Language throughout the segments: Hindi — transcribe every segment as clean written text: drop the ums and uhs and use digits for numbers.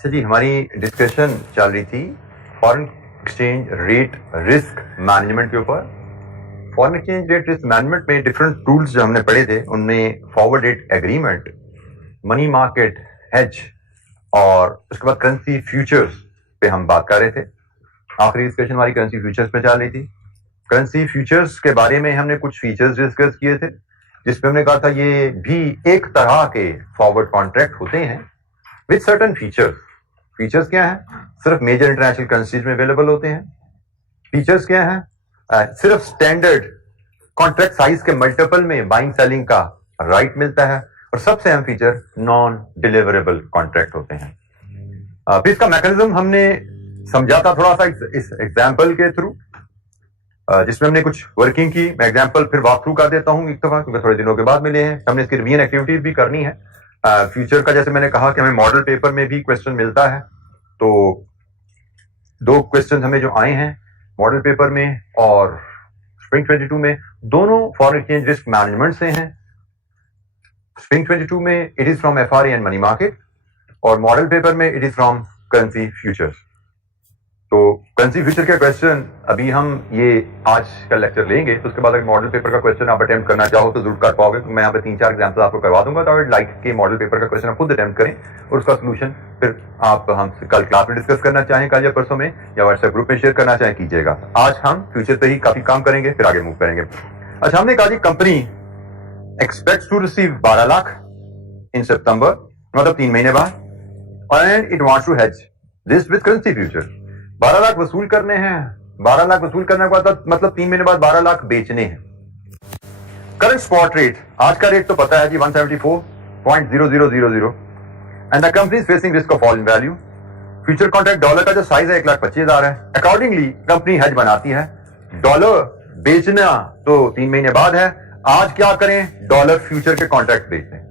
अच्छा जी, हमारी डिस्कशन चल रही थी foreign exchange rate risk management के ऊपर। Foreign exchange rate risk management में डिफरेंट टूल्स जो हमने पढ़े थे उनमें forward rate agreement, money market hedge और उसके बाद करेंसी फ्यूचर्स पे हम बात कर रहे थे। आखिरी डिस्कशन हमारी करेंसी फ्यूचर्स पे चल रही थी। करेंसी फ्यूचर्स के बारे में हमने कुछ फीचर्स डिस्कस किए थे जिसपे हमने कहा था ये भी एक तरह के फॉरवर्ड कॉन्ट्रैक्ट होते हैं विद सर्टेन फीचर्स। फीचर्स क्या है? सिर्फ मेजर इंटरनेशनल करेंसीज में अवेलेबल होते हैं। फीचर्स क्या है? सिर्फ स्टैंडर्ड कॉन्ट्रैक्ट साइज के मल्टीपल में बाइंग सेलिंग का राइट मिलता है और सबसे अहम फीचर नॉन डिलीवरेबल कॉन्ट्रैक्ट होते हैं। फिर इसका मैकेनिज्म हमने समझा था थोड़ा सा इस एग्जाम्पल के थ्रू, जिसमें हमने कुछ वर्किंग की। मैं एग्जाम्पल फिर वॉक थ्रू कर देता हूं एक दफा, क्योंकि थोड़े दिनों के बाद मिले हैं। हमने इसकी रिवीजन एक्टिविटीज भी करनी है। फ्यूचर का जैसे मैंने कहा कि हमें मॉडल पेपर में भी क्वेश्चन मिलता है, तो 2 क्वेश्चन हमें जो आए हैं मॉडल पेपर में और स्प्रिंग 22 में, दोनों फॉरेन एक्सचेंज रिस्क मैनेजमेंट से हैं। स्प्रिंग 22 में it is from FRA and money market और मॉडल पेपर में it is from currency futures. तो करेंसी फ्यूचर का क्वेश्चन अभी हम ये आज का लेक्चर लेंगे, तो उसके बाद अगर मॉडल पेपर का क्वेश्चन आप अटेम्प्ट करना चाहो तो जरूर कर पाओगे। तो मैं यहाँ पे 3-4 एग्जाम्पल आपको करवा दूंगा, तो लाइक के मॉडल पेपर का क्वेश्चन आप खुद अटेम्प्ट करें और उसका सोल्यूशन फिर आप हमसे कल क्लास में डिस्कस करना चाहें, कल या परसों में, या व्हाट्सएप ग्रुप में शेयर करना चाहें कीजिएगा। आज हम फ्यूचर पे ही काफी काम करेंगे, फिर आगे मूव करेंगे। अच्छा, हमने कहा जी company expects to receive 12 lakh in September, मतलब 3 महीने बाद, and it wants to hedge this with currency future. 12 lakh वसूल करने हैं। 12 लाख वसूल करने के बाद मतलब 3 महीने बाद 12 लाख बेचने हैं। करंट स्पॉट रेट, आज का रेट तो पता है जी 174.0000, and the company is facing risk of fall in value. Future contract dollar का जो साइज है 1,25,000 है। अकॉर्डिंगली कंपनी हेज बनाती है। डॉलर बेचना तो 3 महीने बाद है। आज क्या करें? डॉलर फ्यूचर के कॉन्ट्रैक्ट बेचते हैं।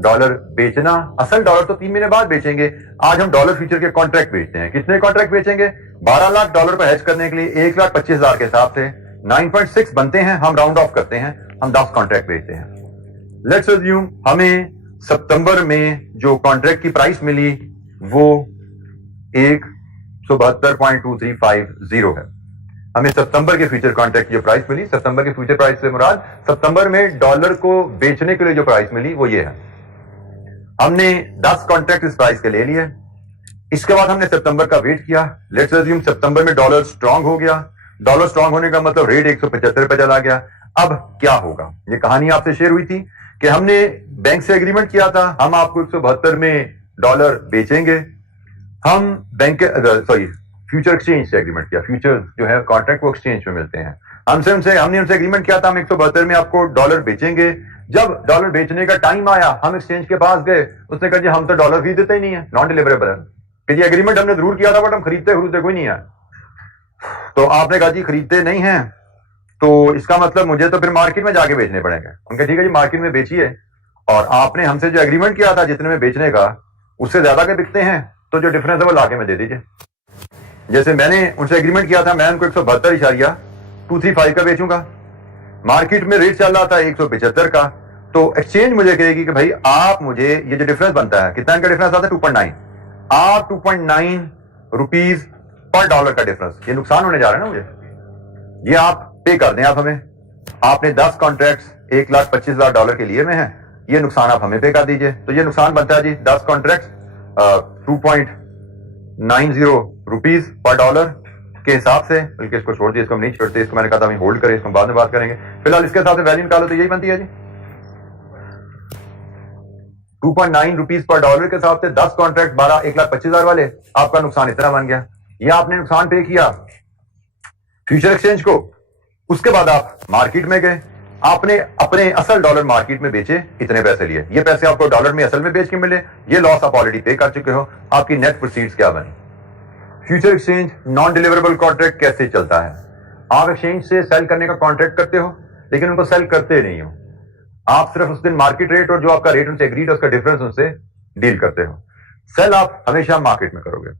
डॉलर बेचना, असल डॉलर तो 3 महीने बाद बेचेंगे। आज हम डॉलर फ्यूचर के कॉन्ट्रैक्ट बेचते हैं। कितने कॉन्ट्रैक्ट बेचेंगे? 12 लाख डॉलर पर हेज करने के लिए 1,25,000 के हिसाब से 9.6 बनते हैं। हम राउंड ऑफ करते हैं, हम 10 कॉन्ट्रैक्ट बेचते हैं। लेट्स अज्यूम हमें सितंबर में जो कॉन्ट्रैक्ट की प्राइस मिली वो 172.2350 है। हमें सितंबर के फ्यूचर कॉन्ट्रैक्ट की जो प्राइस मिली, सितंबर के फ्यूचर प्राइस से मुराद सितंबर में डॉलर को बेचने के लिए जो प्राइस मिली वो ये है। हमने 10 कॉन्ट्रैक्ट इस प्राइस के ले लिए। इसके बाद हमने सितंबर का वेट किया। लेट्स अज्यूम सितंबर में डॉलर स्ट्रांग हो गया। डॉलर स्ट्रांग होने का मतलब रेट 175 पे चला गया। अब क्या होगा? ये कहानी आपसे शेयर हुई थी कि हमने बैंक से एग्रीमेंट किया था, हम आपको 172 में डॉलर बेचेंगे। हम बैंक के फ्यूचर एक्सचेंज से एग्रीमेंट किया। फ्यूचर जो है कॉन्ट्रैक्ट वो एक्सचेंज में मिलते हैं। हमने उनसे एग्रीमेंट किया था हम 172 में आपको डॉलर बेचेंगे। जब डॉलर बेचने का टाइम आया, हम एक्सचेंज के पास गए, उसने कहा जी हम तो डॉलर खरीद देते ही नहीं है, नॉन डिलीवरेबल है। कि ये एग्रीमेंट हमने जरूर किया था बट हम खरीदते कोई नहीं है। तो आपने कहा जी खरीदते नहीं है, तो इसका मतलब मुझे तो फिर मार्केट में जाके बेचने पड़ेंगे। उनका ठीक है जी मार्केट में बेचिए, और आपने हमसे जो एग्रीमेंट किया था जितने में बेचने का उससे ज्यादा के बिकते हैं तो जो डिफरेंस है वो लाके में दे दीजिए। जैसे मैंने उनसे एग्रीमेंट किया था, मैं उनको 172.235 का बेचूंगा। मार्केट में रेट चल रहा था 175 का, तो एक्सचेंज मुझे कहेगी कि भाई आप मुझे ये जो डिफरेंस बनता है, कितना इनका डिफरेंस आता है? 2.9। आप 2.9 रुपीज पर डॉलर का डिफरेंस, ये नुकसान होने जा रहा है ना मुझे, ये आप पे कर दें। आप हमें, आपने 10 कॉन्ट्रैक्ट्स 1,25,000 डॉलर के लिए में है, ये नुकसान आप हमें पे कर दीजिए। तो ये नुकसान बनता है जी 10 कॉन्ट्रैक्ट्स 2.90 रुपीज पर डॉलर के हिसाब से। बल्कि इसको छोड़ दिए, इसको हम नहीं छोड़ते, इसको मैंने कहा था हम होल्ड करें, इसको बाद में बात करेंगे। फिलहाल इसके हिसाब से वैल्यू निकालो तो यही बनती है जी 2.9 रुपीज पर डॉलर के हिसाब से 10 कॉन्ट्रैक्ट 1,25,000 वाले, आपका नुकसान इतना बन गया। ये आपने नुकसान पे किया फ्यूचर एक्सचेंज को। उसके बाद आप मार्केट में गए, आपने अपने असल डॉलर मार्केट में बेचे, इतने पैसे लिए, ये पैसे आपको डॉलर में असल में बेच के मिले, ये लॉस आप ऑलरेडी पे कर चुके हो। आपकी नेट प्रोसीड्स क्या बनी? Future exchange non deliverable contract कैसे चलता है? आप एक्सचेंज से सेल करने का कॉन्ट्रैक्ट करते हो लेकिन उनको सेल करते नहीं हो। आप सिर्फ उस दिन मार्केट रेट और जो आपका रेट उनसे एग्रीड है उसका डिफरेंस उनसे डील करते हो। सेल आप हमेशा मार्केट में करोगे।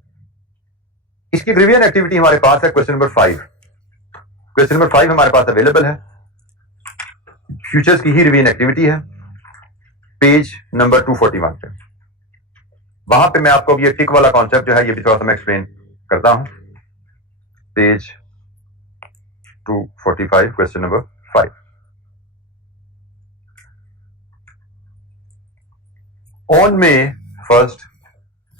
इसकी रिवीजन एक्टिविटी हमारे पास है क्वेश्चन नंबर 5। क्वेश्चन नंबर 5 हमारे पास अवेलेबल है, फ्यूचर्स की ही रिवीजन एक्टिविटी है, पेज नंबर 241 पे। वहां पे मैं आपको ये टिक वाला कॉन्सेप्ट जो है ये भी थोड़ा सा मैं एक्सप्लेन करता हूं। Page 245 question number 5। On May 1st,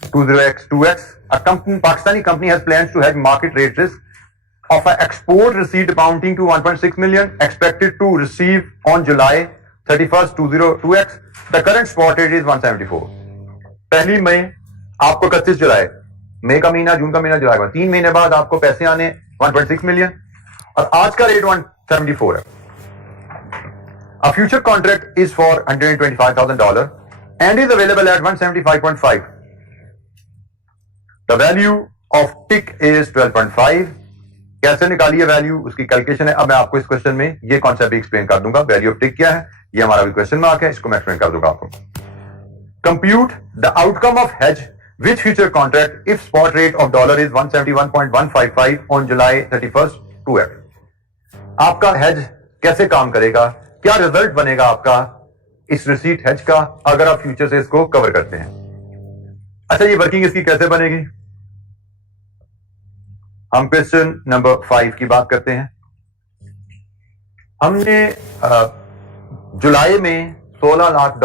20x, a Pakistani company has plans to hedge market rate risk of an export receipt amounting to 1.6 million, expected to receive on July 31st, 2022x. The current spot rate is 174. पहली मई आपको 31 जुलाई, मई का महीना, जून का महीना, जुलाई का, 3 महीने बाद आपको पैसे आने 1.6 मिलियन और आज का रेट 174 है। A future contract is for $125,000 and is available at 175.5. The value of tick is 12.5. कैसे निकालिए वैल्यू, उसकी कैलकुलेशन है। अब मैं आपको इस क्वेश्चन में ये कॉन्सेप्ट भी एक्सप्लेन कर दूंगा। वैल्यू ऑफ टिक क्या है, ये हमारा भी क्वेश्चन मार्क है, इसको मैं एक्सप्लेन कर दूंगा आपको। Compute the outcome of hedge which future contract if spot rate of dollar is 171.155 on July 31st 2x। आपका हेज कैसे काम करेगा, क्या रिजल्ट बनेगा आपका इस रिसीट हेज का अगर आप फ्यूचर से इसको कवर करते हैं। अच्छा, ये वर्किंग इसकी कैसे बनेगी, हम क्वेश्चन नंबर 5 की बात करते हैं। हमने जुलाई में $16 लाख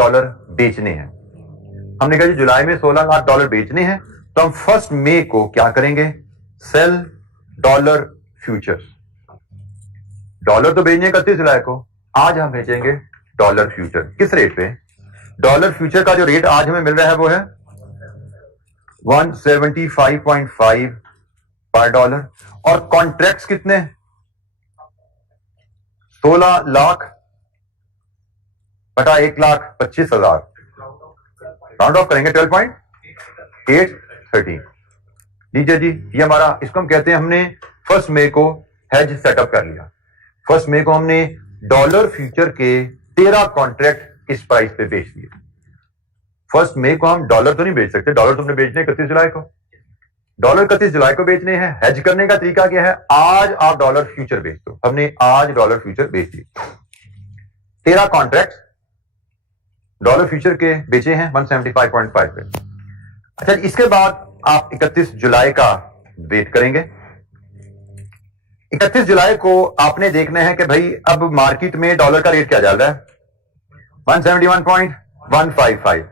बेचने हैं। हमने कहा जी जुलाई में $16 लाख बेचने हैं, तो हम 1 मई को क्या करेंगे, सेल डॉलर फ्यूचर्स। डॉलर तो बेचने 31 जुलाई को, आज हम बेचेंगे डॉलर फ्यूचर। किस रेट पे, डॉलर फ्यूचर का जो रेट आज हमें मिल रहा है वो है 175.5 पर डॉलर और कॉन्ट्रैक्ट्स कितने, 16 लाख बटा 1,25,000, राउंड ऑफ करेंगे 12.830। लीजिए जी, ये हमारा, इसको हम कहते हैं हमने 1 मई को हेज सेटअप कर लिया। 1 मई को हमने डॉलर फ्यूचर के 13 कॉन्ट्रैक्ट इस प्राइस पे बेच दिए। 1 मई को हम डॉलर तो नहीं बेच सकते, डॉलर तुमने बेचने 31 जुलाई को, डॉलर 31 जुलाई को बेचने हैं। हेज करने का तरीका क्या है, आज आप डॉलर फ्यूचर बेच दो। हमने आज डॉलर फ्यूचर बेच दिए, 13 कॉन्ट्रैक्ट डॉलर फ्यूचर के बेचे हैं 175.5 पे। अच्छा, इसके बाद आप 31 जुलाई का वेट करेंगे। 31 जुलाई को आपने देखना है कि भाई अब मार्केट में डॉलर का रेट क्या चल रहा है, 171.155।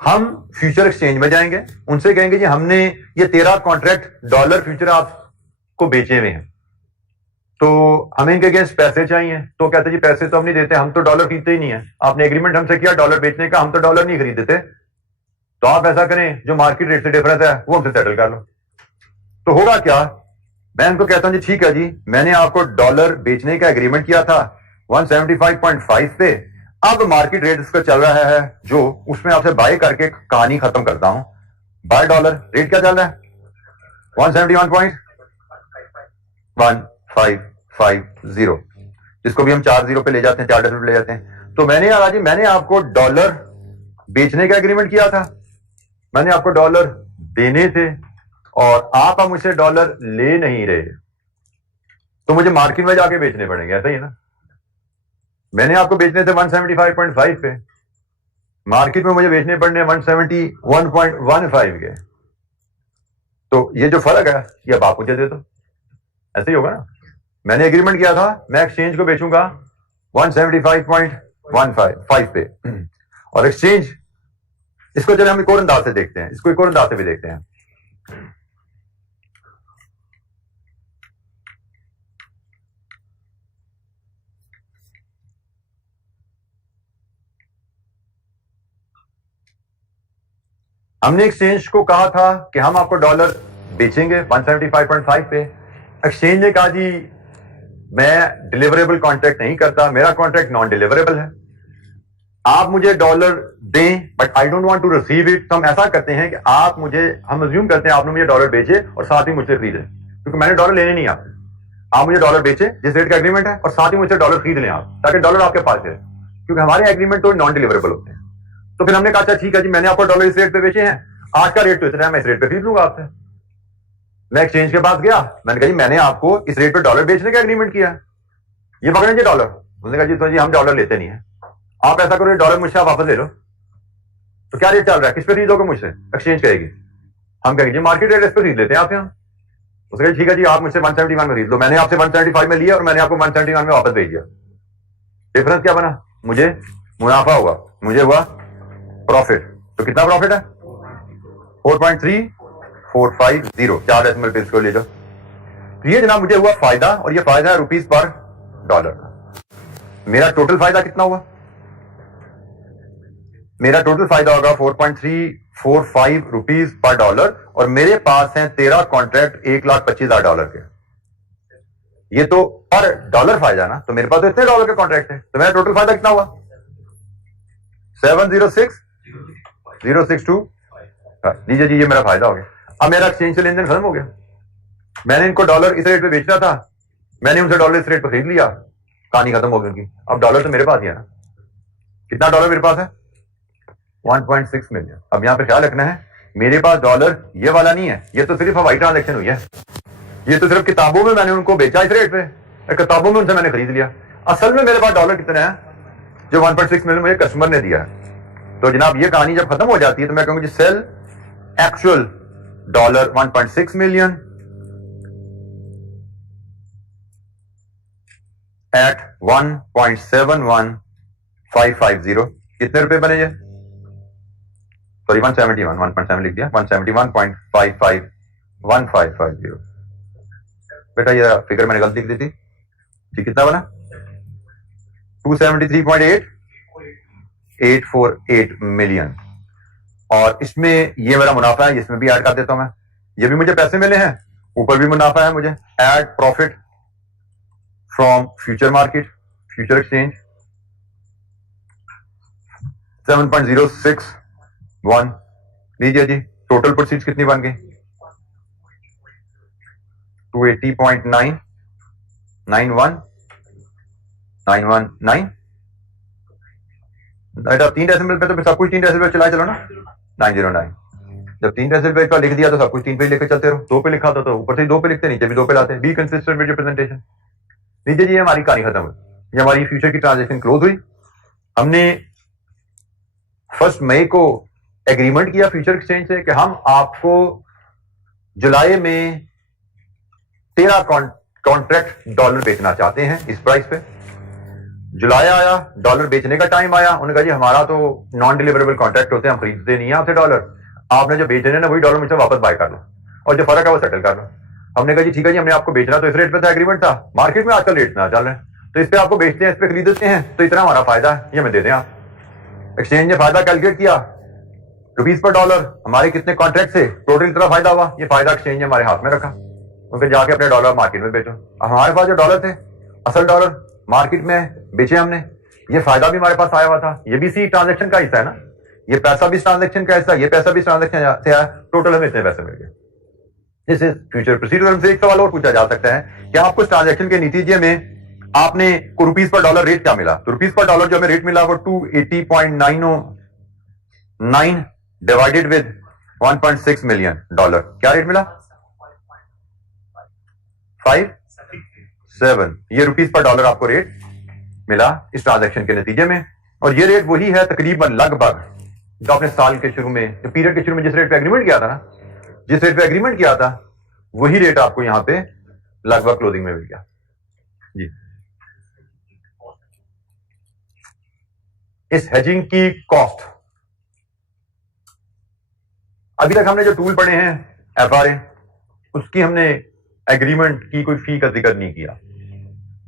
हम फ्यूचर एक्सचेंज में जाएंगे, उनसे कहेंगे जी हमने ये 13 कॉन्ट्रैक्ट डॉलर फ्यूचर आपको बेचे हुए हैं, तो हमें इनके अगेंस्ट पैसे चाहिए। तो कहते जी पैसे तो हम नहीं देते, हम तो डॉलर खरीदते ही नहीं है, आपने एग्रीमेंट हमसे किया डॉलर बेचने का, हम तो डॉलर नहीं खरीदते, तो आप ऐसा करें जो मार्केट रेट से डिफरेंस है वो हमसे सेटल कर लो। तो होगा क्या, मैं इनको कहता हूं जी ठीक है जी, मैंने आपको डॉलर बेचने का एग्रीमेंट किया था 175.5 पे, अब मार्केट रेट इसका चल रहा है जो, उसमें आपसे बाय करके कहानी खत्म करता हूं। बाय डॉलर रेट क्या चल रहा है, 171.1550, जिसको भी हम 40 पे ले जाते हैं, 4 पे ले जाते हैं। तो मैंने यार जी, मैंने आपको डॉलर बेचने का एग्रीमेंट किया था, मैंने आपको डॉलर देने थे और आप अब मुझसे डॉलर ले नहीं रहे, तो मुझे मार्केट में जाके बेचने पड़ेंगे, ऐसा ही है ना। मैंने आपको बेचने थे 175.5 पे, मार्केट में मुझे बेचने पड़ने 171.15 के, तो ये जो फर्क है ये अब आप मुझे दे दो, ऐसे ही होगा ना। मैंने एग्रीमेंट किया था मैं एक्सचेंज को बेचूंगा 175.15 पे, और एक्सचेंज, इसको चले हम एक और अंदाज से देखते हैं, इसको एक और अंदाज से भी देखते हैं। हमने एक्सचेंज को कहा था कि हम आपको डॉलर बेचेंगे 175.5 पे, एक्सचेंज ने कहा जी मैं डिलीवरेबल कॉन्ट्रैक्ट नहीं करता, मेरा कॉन्ट्रैक्ट नॉन डिलीवरेबल है, आप मुझे डॉलर दें but I don't want to receive it. तो हम ऐसा करते हैं कि आप मुझे, हम अज्यूम करते हैं आपने मुझे डॉलर बेचे और साथ ही मुझसे खरीदे, क्योंकि मैंने डॉलर लेने नहीं आपसे, आप मुझे डॉलर बेचे जिस रेट का एग्रीमेंट है और साथ ही मुझसे डॉलर खरीद लें आप, ताकि डॉलर आपके पास है, क्योंकि हमारे एग्रीमेंट तो नॉन डिलीवरेबल होते हैं। तो फिर हमने कहा अच्छा ठीक है जी, मैंने आपको डॉलर इस रेट पे बेचे हैं, आज का रेट तो इतना है, मैं इस रेट पे खरीद लूंगा आपसे। मैं एक्सचेंज के पास गया, मैंने कहा जी मैंने आपको इस रेट पे डॉलर बेचने का एग्रीमेंट किया है, ये पकड़े जी डॉलर। उन्होंने कहा जी तो जी हम डॉलर लेते नहीं है, आप ऐसा करो डॉलर मुझसे आप वापस ले लो। तो क्या रेट चल रहा है, किस पे खरीदोगे मुझसे? एक्सचेंज कहेगी, हम कहेंगे जी मार्केट रेट इस पे खरीद लेते हैं आप यहाँ। उसके कहेगी ठीक है जी आप मुझसे 171 में खरीद लो, मैंने आपसे 175 में लिया और मैंने आपको 171 में वापस भेज दिया। डिफरेंस क्या बना? मुझे मुनाफा हुआ, मुझे हुआ प्रॉफिट। तो कितना प्रॉफिट है? 4.3450, 4 डेसिमल पे इसको ले जाओ। तो ये जनाब मुझे हुआ फायदा, और ये फायदा है रुपीस पर डॉलर का। मेरा टोटल फायदा कितना हुआ? मेरा टोटल फायदा होगा 4.345 रुपीस पर डॉलर, और मेरे पास हैं 13 कॉन्ट्रैक्ट $1,25,000 के। ये तो पर डॉलर फायदा ना, तो मेरे पास तो इतने डॉलर के कॉन्ट्रैक्ट है, तो मेरा टोटल फायदा कितना हुआ? 706062। लीजिए जी ये मेरा फायदा हो गया। अब मेरा एक्सचेंज से लेन देन खत्म हो गया। मैंने इनको डॉलर इस रेट पे बेचना था, मैंने उनसे डॉलर इस रेट पे खरीद लिया, कहानी खत्म हो गई उनकी। अब डॉलर तो मेरे पास ही है ना। कितना डॉलर मेरे पास है? 1.6 मिलियन। अब यहां पे ख्याल रखना है, मेरे पास डॉलर ये वाला नहीं है, ये तो सिर्फ हवाई ट्रांजेक्शन हुई है। ये तो सिर्फ किताबों में मैंने उनको बेचा इस रेट पे, किताबों में उनसे मैंने खरीद लिया। असल में मेरे पास डॉलर कितने हैं जो 1.6 मिलियन मुझे कस्टमर ने दिया है। तो जनाब ये कहानी जब खत्म हो जाती है तो मैं कहूंगा जी sell actual dollar 1.6 million at 1.71550। कितने रुपए बने ये? सॉरी 171, 1.7 लिख दिया, 171.551550। बेटा ये फिगर मैंने गलती लिख दी थी जी। कितना बना? 273.848 मिलियन। और इसमें ये मेरा मुनाफा है, इसमें भी ऐड कर देता हूं मैं। ये भी मुझे पैसे मिले हैं, ऊपर भी मुनाफा है मुझे। Add profit from future market, future exchange 7.061। लीजिए जी टोटल प्रोसीड्स कितनी बन गई? 280.919 बेटा 3 डेसिमल पे तो सब कुछ 3 डेसिमल चला चलो ना। 909। जब 3 डेसिमल पे लिख दिया तो सब कुछ 3 पे लेकर चलते रहो। 2 पे लिखा था तो ऊपर से 2 पे लिखते, नीचे भी 2 पे लाते। Be consistent with your presentation. लीजिए जी हमारी कहानी खत्म हुई, ये हमारी फ्यूचर की ट्रांजेक्शन क्लोज हुई। हमने 1 मई को एग्रीमेंट किया फ्यूचर एक्सचेंज से कि हम आपको जुलाई में 13 कॉन्ट्रैक्ट डॉलर बेचना चाहते हैं इस प्राइस पे। जुलाई आया, डॉलर बेचने का टाइम आया, उन्होंने कहा जी हमारा तो नॉन डिलीवरेबल कॉन्ट्रैक्ट होते हैं, हम खरीदते नहीं है आपसे डॉलर, आपने जो बेचने ना वही डॉलर मुझसे वापस बाय कर लो और जो फर्क है वो सेटल कर लो। हमने कहा जी ठीक है जी, हमने आपको बेचना तो इस रेट पे था, एग्रीमेंट था, मार्केट में आजकल रेट ना चल रहे हैं तो इस पे आपको बेचते हैं, इस पे खरीदते हैं, तो इतना हमारा फायदा है, ये हमें दे दें आप। एक्सचेंज ने फायदा कैलकुलेट किया रुपीस पर डॉलर, हमारे कितने कॉन्ट्रैक्ट से टोटल इतना फायदा हुआ, ये फायदा एक्सचेंज ने हमारे हाथ में रखा, उनके जाके अपने डॉलर मार्केट में बेचो। अब हमारे पास जो डॉलर थे, असल डॉलर मार्केट में बेचे हमने, ये फायदा भी हमारे पास आया हुआ था। ये भी सी ट्रांजेक्शन का हिस्सा है ना, ये पैसा भी ट्रांजेक्शन का हिस्सा, ये पैसा भी ट्रांजेक्शन से आया, टोटल हमें इतने पैसे मिल गए। This is future procedure. हमसे एक सवाल और पूछा जा सकता है कि आपको इस ट्रांजेक्शन के नतीजे में आपने को रुपीस पर डॉलर रेट क्या मिला? तो रुपीस पर डॉलर जो हमें रेट मिला वो 280.909 डिवाइडेड विद 1.6 मिलियन डॉलर, क्या रेट मिला? 57। ये रुपीस पर डॉलर आपको रेट मिला इस ट्रांजैक्शन के नतीजे में। और ये रेट वही है तकरीबन लगभग जो आपने साल के शुरू में, जो पीरियड के शुरू में जिस रेट पे एग्रीमेंट किया था ना, जिस रेट पे एग्रीमेंट किया था वही रेट आपको यहां पे लगभग क्लोजिंग में मिल गया जी। इस हेजिंग की कॉस्ट, अभी तक हमने जो टूल पढ़े हैं एफआरए, उसकी हमने एग्रीमेंट की कोई फी का जिक्र नहीं किया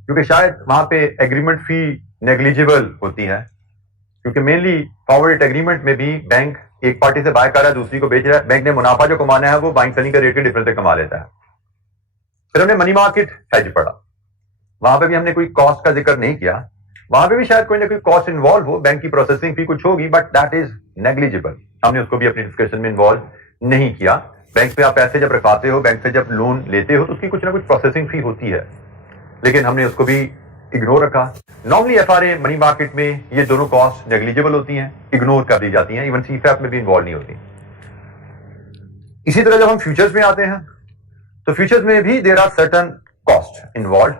क्योंकि शायद वहां पे एग्रीमेंट फी नेग्लिजिबल होती है, क्योंकि मेनली फॉरवर्ड एग्रीमेंट में भी बैंक एक पार्टी से बाय कर रहा है, दूसरी को बेच रहा है, बैंक ने मुनाफा जो कमाना है वो बाइंग सेलिंग का रेट के डिफरेंस से कमा लेता है। फिर हमने मनी मार्केट हेज पढ़ा, वहां पे भी हमने कोई कॉस्ट का जिक्र नहीं किया, वहां पे भी शायद कोई ना कोई कॉस्ट इन्वॉल्व हो, बैंक की प्रोसेसिंग फी कुछ होगी, बट दैट इज नेग्लिजिबल, हमने उसको भी अपनी डिस्कशन में इन्वॉल्व नहीं किया। बैंक पे आप पैसे जब रखाते हो, बैंक से जब लोन लेते हो तो उसकी कुछ ना कुछ प्रोसेसिंग फी होती है, लेकिन हमने उसको भी इग्नोर रखा। नॉर्मली एफआरए मनी मार्केट में ये दोनों कॉस्ट नेग्लिजिबल होती हैं, इग्नोर कर दी जाती हैं, इवन सीफैप में भी इन्वॉल्व नहीं होती। इसी तरह जब हम फ्यूचर्स में आते हैं तो फ्यूचर्स में भी there are certain cost involve,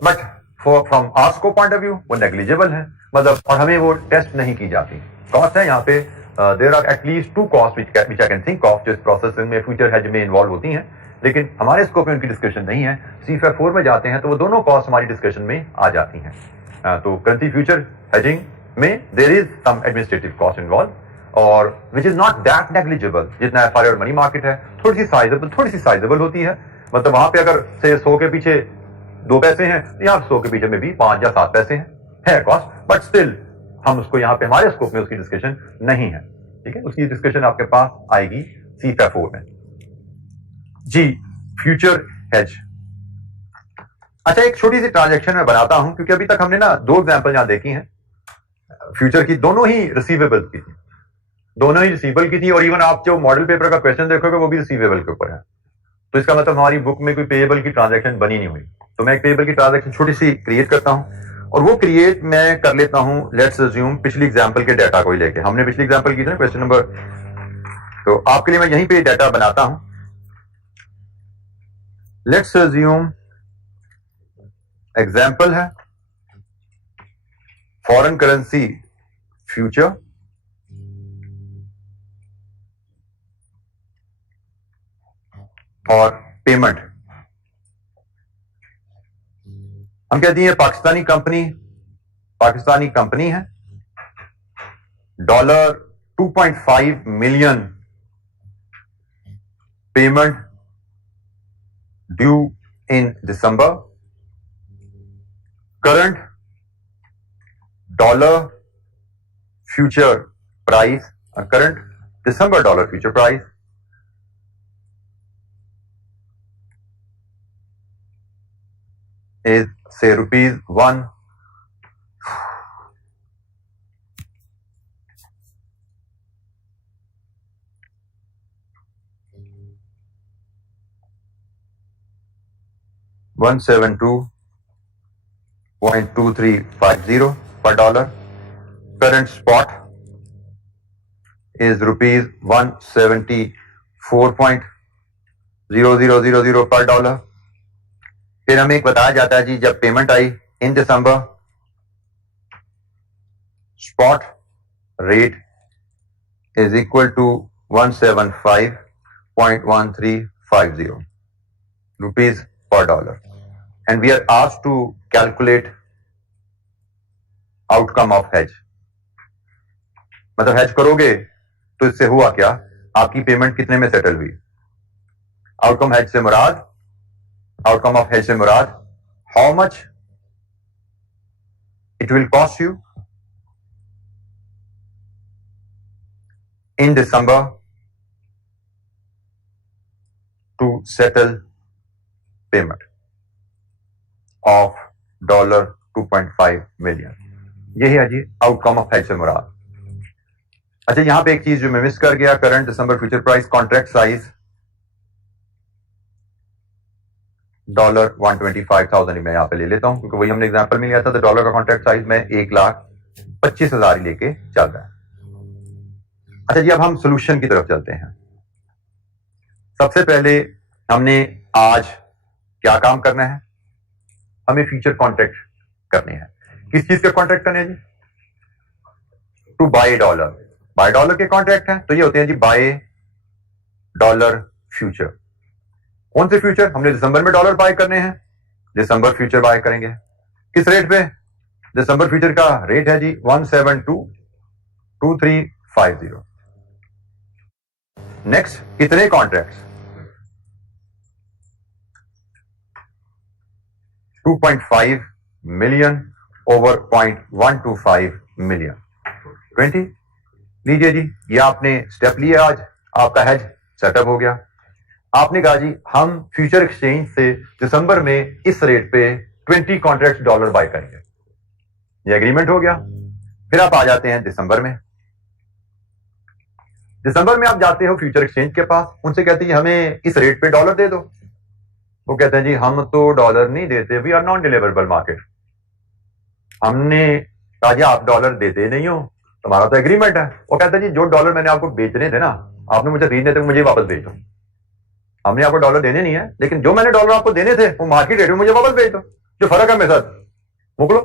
but from our scope point of view वो नेग्लिजिबल है, मतलब और हमें वो टेस्ट नहीं की जाती। कॉस्ट है यहाँ पे there are at least 2 cost which I can think of जो इस प्रोसेसिंग में फ्यूचर हेज में इन्वॉल्व होती हैं, लेकिन हमारे स्कोप में उनकी डिस्कशन नहीं है। CFA 4 में जाते हैं तो वो दोनों कॉस्ट हमारी डिस्कशन में आ जाती हैं। तो करेंसी फ्यूचर हेजिंग में there is some administrative cost involve or which is not that negligible. जितना FRA और मनी मार्केट है थोड़ी सी साइजेबल होती है। मतलब वहां पे अगर से 100 के पीछे 2 पैसे हैं, यहाँ 100 के पीछे में भी 5 या 7 पैसे है कॉस्ट, बट स्टिल हम उसको यहाँ पे हमारे स्कोप में उसकी डिस्कशन नहीं है। ठीक है, उसकी डिस्कशन आपके पास आएगी CFA 4 में। जी, फ्यूचर हेज। अच्छा, एक छोटी सी ट्रांजैक्शन मैं बनाता हूं क्योंकि अभी तक हमने ना 2 एग्जांपल यहां देखी हैं फ्यूचर की, दोनों ही रिसीवेबल की थी, और इवन आप जो मॉडल पेपर का क्वेश्चन देखोगे वो भी रिसीवेबल के ऊपर है। तो इसका मतलब हमारी बुक में कोई पेएबल की ट्रांजैक्शन बनी नहीं हुई। तो मैं एक पेएबल की ट्रांजैक्शन छोटी सी क्रिएट करता हूं और वो क्रिएट मैं कर लेता हूं, लेट्स अज्यूम पिछली एग्जांपल के डाटा को ही लेके। हमने पिछली एग्जांपल की थी ना क्वेश्चन नंबर, तो आपके लिए मैं यहीं पे डाटा बनाता हूं। लेट्स अज्यूम एग्जांपल है फॉरेन करेंसी फ्यूचर और पेमेंट। हम कहते हैं पाकिस्तानी कंपनी है, $2.5 million payment due in December, current dollar future price, current December dollar future price is say ₹1. $172.2350 per dollar. Current spot is ₹174.0000 per dollar. फिर हमें एक बताया जाता है जी जब payment I in December, spot rate is equal to 175.1350 rupees per dollar, and we are asked to calculate outcome of hedge. मतलब हेज करोगे तो इससे हुआ क्या, आपकी पेमेंट कितने में सेटल हुई। आउटकम ऑफ हेज से मुराद how much it will cost you in December to settle payment of $2.5 million. यही है जी आउटकम ऑफ हेज से मुराद। अच्छा, यहां पे एक चीज जो मैं मिस कर गया, करंट दिसंबर फ्यूचर प्राइस कॉन्ट्रैक्ट साइज $125,000 मैं यहां पे ले लेता हूं क्योंकि वही हमने एग्जांपल में लिया था। तो डॉलर का कॉन्ट्रैक्ट साइज में 1,25,000 ही लेके चल रहा है। अच्छा जी, अब हम सोल्यूशन की तरफ चलते हैं। सबसे पहले हमने आज क्या काम करना है, हमें फ्यूचर कॉन्ट्रैक्ट करने हैं। किस चीज के कॉन्ट्रैक्ट करने हैं जी, टू बाय डॉलर के कॉन्ट्रैक्ट हैं। तो ये होते हैं जी बाय डॉलर फ्यूचर। कौन से फ्यूचर, हमने दिसंबर में डॉलर बाय करने हैं, दिसंबर फ्यूचर बाय करेंगे। किस रेट पे, दिसंबर फ्यूचर का रेट है जी 172.2350। नेक्स्ट, कितने कॉन्ट्रैक्ट्स, 2.5 मिलियन ओवर 0.125 मिलियन, 20 लीजिए जी। ये आपने स्टेप लिया, आज आपका हेज सेटअप हो गया। आपने कहा जी हम फ्यूचर एक्सचेंज से दिसंबर में इस रेट पे 20 कॉन्ट्रैक्ट डॉलर बाय करेंगे, ये एग्रीमेंट हो गया। फिर आप आ जाते हैं दिसंबर में आप जाते हो फ्यूचर एक्सचेंज के पास, उनसे कहते हैं हमें इस रेट पे डॉलर दे दो। वो कहते हैं जी हम तो डॉलर नहीं देते, we are non deliverable market. हमने कहा जी आप डॉलर देते नहीं हो, तुम्हारा तो एग्रीमेंट है। वो कहता है जी जो डॉलर मैंने आपको बेचने थे ना, आपने मुझे खरीदने थे, मुझे वापस भेज दो। हमने आपको डॉलर देने नहीं है, लेकिन जो मैंने डॉलर आपको देने थे वो मार्केट रेट में मुझे वापस भेज दो, जो फर्क है मेरे साथ मोकलो।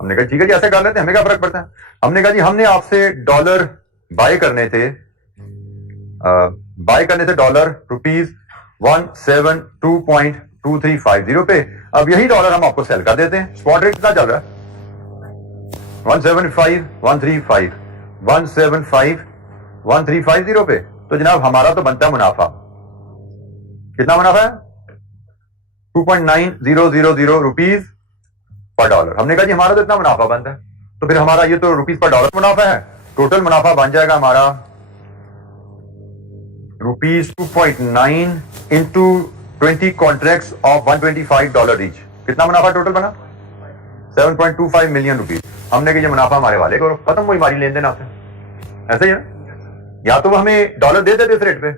हमने कहा ठीक है जी ऐसा कर लेते हैं, हमें क्या फर्क पड़ता है। हमने कहा जी हमने आपसे डॉलर बाय करने थे डॉलर रुपीज 172.2350 पे। अब यही डॉलर हम आपको सेल कर देते हैं। स्पॉट रेट कितना चल रहा है? 175,135 175,1350 पे। तो जनाब हमारा तो बनता है मुनाफा, कितना मुनाफा है? 2.9000 रुपीज पर डॉलर। हमने कहा जी हमारा तो इतना मुनाफा बनता है, तो फिर हमारा ये तो रुपीज पर डॉलर मुनाफा है। टोटल मुनाफा बन जाएगा हमारा rupees 2.9 into 20 contracts of $125 each. कितना मुनाफा टोटल बना? 7.25 मिलियन रुपीज। हमने कहा ये मुनाफा हमारे वाले को, खत्म हुई हमारी लेन देन आपसे। ऐसा ही है, या तो हमें डॉलर दे देते इस रेट पे,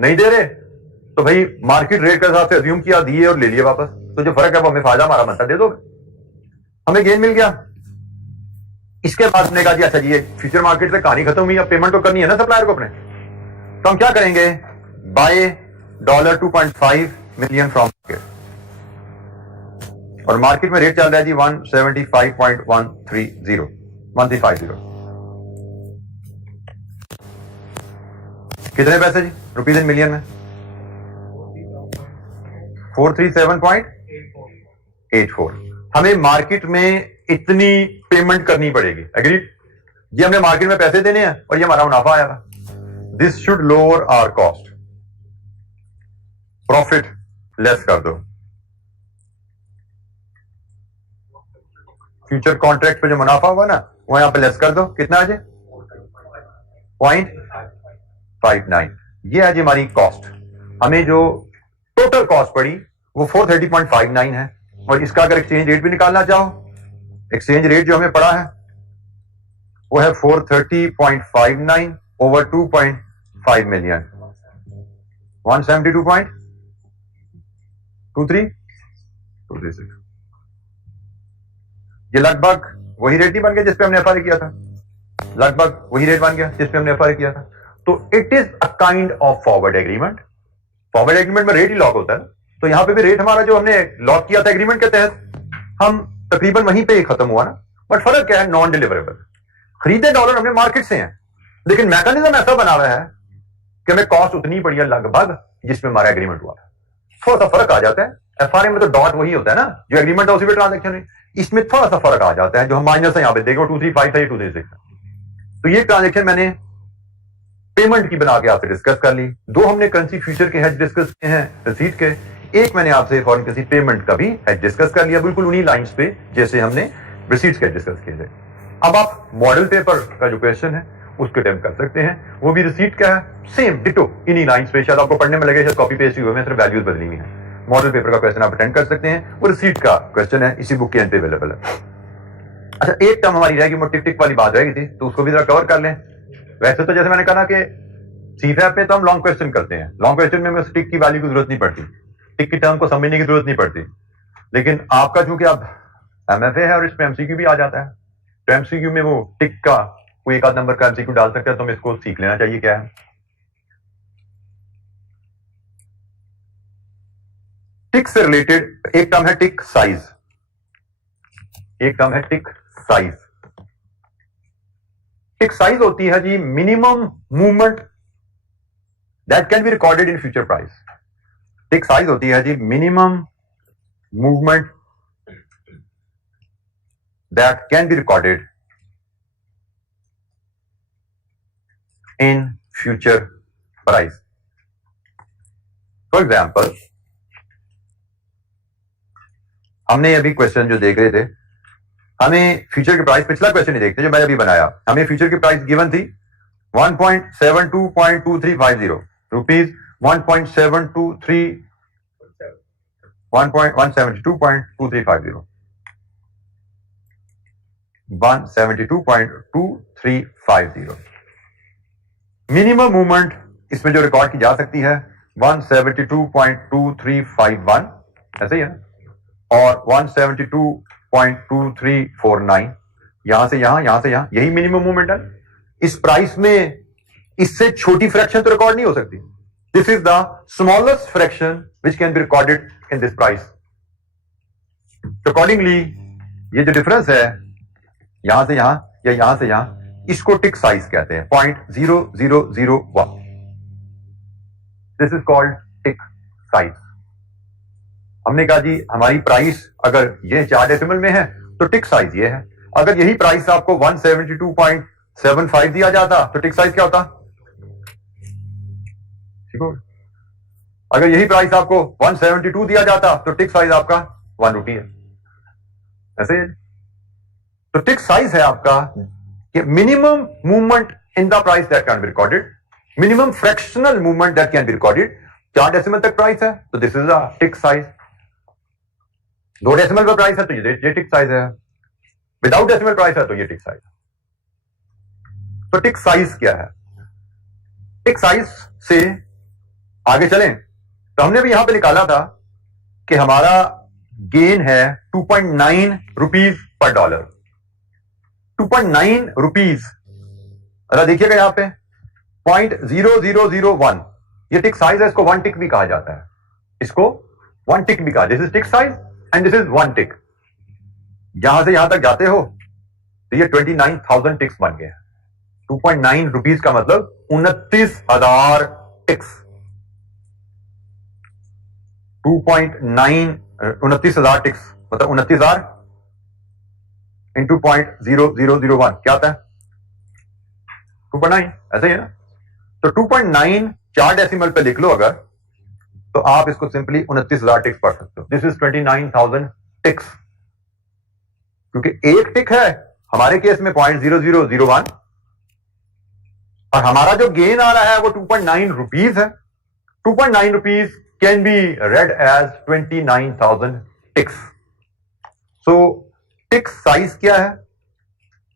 नहीं दे रहे तो भाई मार्केट रेट के हिसाब से अज्यूम किया, दिए और ले लिए वापस। तो जो फर्क है वो हमें फायदा हमारा बनता दे दोगे, हमें गेन मिल गया। इसके बाद हमने कहा जी अच्छा जी ये फ्यूचर मार्केट से कहानी खत्म हुई, अब पेमेंट तो करनी है ना सप्लायर को अपने। तो हम क्या करेंगे? Buy dollar 2.5 million from market, और मार्केट में रेट चल रहा है जी 175.130 कितने पैसे जी रुपीज इन मिलियन में? 437.84। हमें मार्केट में इतनी पेमेंट करनी पड़ेगी, एग्रीड? ये हमने मार्केट में पैसे देने हैं और ये हमारा मुनाफा आएगा। This should lower our cost. Profit less कर दो, फ्यूचर कॉन्ट्रैक्ट पे जो मुनाफा होगा ना वो यहां पे लेस कर दो। कितना है जी? 0.59। ये है जी हमारी कॉस्ट। हमें जो टोटल कॉस्ट पड़ी वो 430.59 है। और इसका अगर एक्सचेंज रेट भी निकालना चाहो, एक्सचेंज रेट जो हमें पड़ा है वो है 430.59 ओवर 2.5 मिलियन, 172.2326। ये लगभग वही रेट नहीं बन गया जिस पे हमने एफआरए किया था, लगभग वही रेट बन गया जिस पे हमने एफआरए किया था। तो it is a kind of forward agreement. Forward agreement में रेट ही लॉक होता है, तो यहां पे भी रेट हमारा जो हमने लॉक किया था एग्रीमेंट के तहत, हम तकरीबन वहीं पे खत्म हुआ ना। बट फर्क क्या है? Non deliverable. खरीदे डॉलर हमने मार्केट से हैं, लेकिन मैकेनिज्म ऐसा बना हुआ है कि हमें कॉस्ट उतनी पड़ी है लगभग जिसमें हमारा एग्रीमेंट हुआ था। थोड़ा सा फर्क आ जाता है। एफआरए में तो डॉट वही होता है ना, जो एग्रीमेंट है उसी पे ट्रांजेक्शन है। इसमें थोड़ा सा फर्क आ जाता है, जो हम माइनस है यहाँ पे देखो 235 था, ये 236। तो ये ट्रांजेक्शन मैंने पेमेंट की बना के आपसे डिस्कस कर ली। दो हमने करेंसी फ्यूचर के हेज डिस्कस किए हैं रिसीट के, एक मैंने आपसे फॉरेन करेंसी पेमेंट का भी हेज डिस्कस कर लिया, बिल्कुल उन्हीं लाइंस पे जैसे हमने रिसीट्स के डिस्कस किए थे। अब आप मॉडल पेपर का जो क्वेश्चन है उसके अटेम्प्ट कर सकते हैं, वो भी रिसीट का है, सेम डिटो इन्हीं लाइंस पे। शायद आपको पढ़ने में लगे शायद कॉपी पेस्ट हुए में सिर्फ वैल्यूज बदली हुई है। मॉडल पेपर का क्वेश्चन आप अटेंड कर सकते हैं, वो रिसीट का क्वेश्चन है, इसी बुक के एंड पे अवेलेबल है। अच्छा, एक टर्म हमारी रहेगी, वो टिक टिक वाली बात रहेगी थी, तो उसको भी जरा कवर कर लें। वैसे तो जैसे मैंने कहा ना कि सीफैप पे तो हम लॉन्ग क्वेश्चन करते हैं, लॉन्ग क्वेश्चन में हमें टिक की वैल्यू की जरूरत नहीं पड़ती, टिक की टर्म को समझने की जरूरत नहीं पड़ती। लेकिन आपका चूंकि आप एमएफए है और इसमें एमसीक्यू भी आ जाता है, तो एमसीक्यू में वो टिक का कोई एक आध नंबर का एमसीक्यू डाल सकते हैं, तो हमें इसको सीख लेना चाहिए क्या है। टिक से रिलेटेड एक टर्म है टिक साइज, एक टर्म है टिक साइज। टिक साइज होती है जी minimum movement that can be recorded in future price. Tick size होती है जी minimum movement that can be recorded in future price. For example, हमने अभी क्वेश्चन जो देख रहे थे, हमें फ्यूचर की प्राइस, पिछला क्वेश्चन नहीं देखते जो मैंने अभी बनाया, हमें फ्यूचर की प्राइस गिवन थी 1.72.2350 रुपीज, 1.72.2350 172.2350। मिनिमम मूवमेंट इसमें जो रिकॉर्ड की जा सकती है 172.2351, ऐसे ही है, और 172.2349, यहां से यहां, यहां से यहां, यही मिनिमम मूवमेंट है। इस प्राइस में इससे छोटी फ्रैक्शन तो रिकॉर्ड नहीं हो सकती। This is the smallest fraction which can be recorded in this price. Accordingly ये जो डिफरेंस है यहां से यहां या यहां से यहां, इसको टिक साइज कहते हैं, 0.0001। This is called tick size. हमने कहा जी हमारी प्राइस अगर ये 4 डेसिमल में है तो टिक साइज ये है। अगर यही प्राइस आपको 172.75 दिया जाता तो टिक साइज क्या होता? ठीक हो? अगर यही प्राइस आपको 172 दिया जाता तो टिक साइज आपका 1 रुपी है। ऐसे ही तो टिक साइज है आपका minimum movement in the price that can be recorded, minimum fractional movement that can be recorded. 4 decimal तक प्राइस है तो this is a tick size. 2 decimal पर प्राइस है तो ये टिक साइज है। विदाउट डेसिमल प्राइस है तो ये टिक साइज। तो टिक साइज क्या है? टिक साइज से आगे चलें तो हमने भी यहां पे निकाला था कि हमारा गेन है 2.9 रुपीज पर डॉलर। 2.9 रुपीज, अगर देखिएगा यहां पे 0.0001 ये टिक साइज है, इसको 1 टिक भी कहा जाता है, इसको 1 टिक भी कहा। This is tick size and this is 1 टिक। यहां से यहां तक जाते हो तो ये 29,000 टिक्स बन गए। 2.9 रुपीज का मतलब 29,000 टिक्स। 29,000 टिक्स मतलब 29,000 इंटू 0.0001 क्या आता है? 2.9। ऐसा ही है ना? तो 2.9 4 डेसिमल पे लिख लो अगर, तो आप इसको सिंपली 29,000 टिक्स पढ़ सकते हो। This is 29,000 ticks. क्योंकि एक टिक है हमारे केस में 0.0001 और हमारा जो गेन आ रहा है वो 2.9 रुपीज है। 2.9 rupees can be read as 29,000 ticks. So tick size क्या है,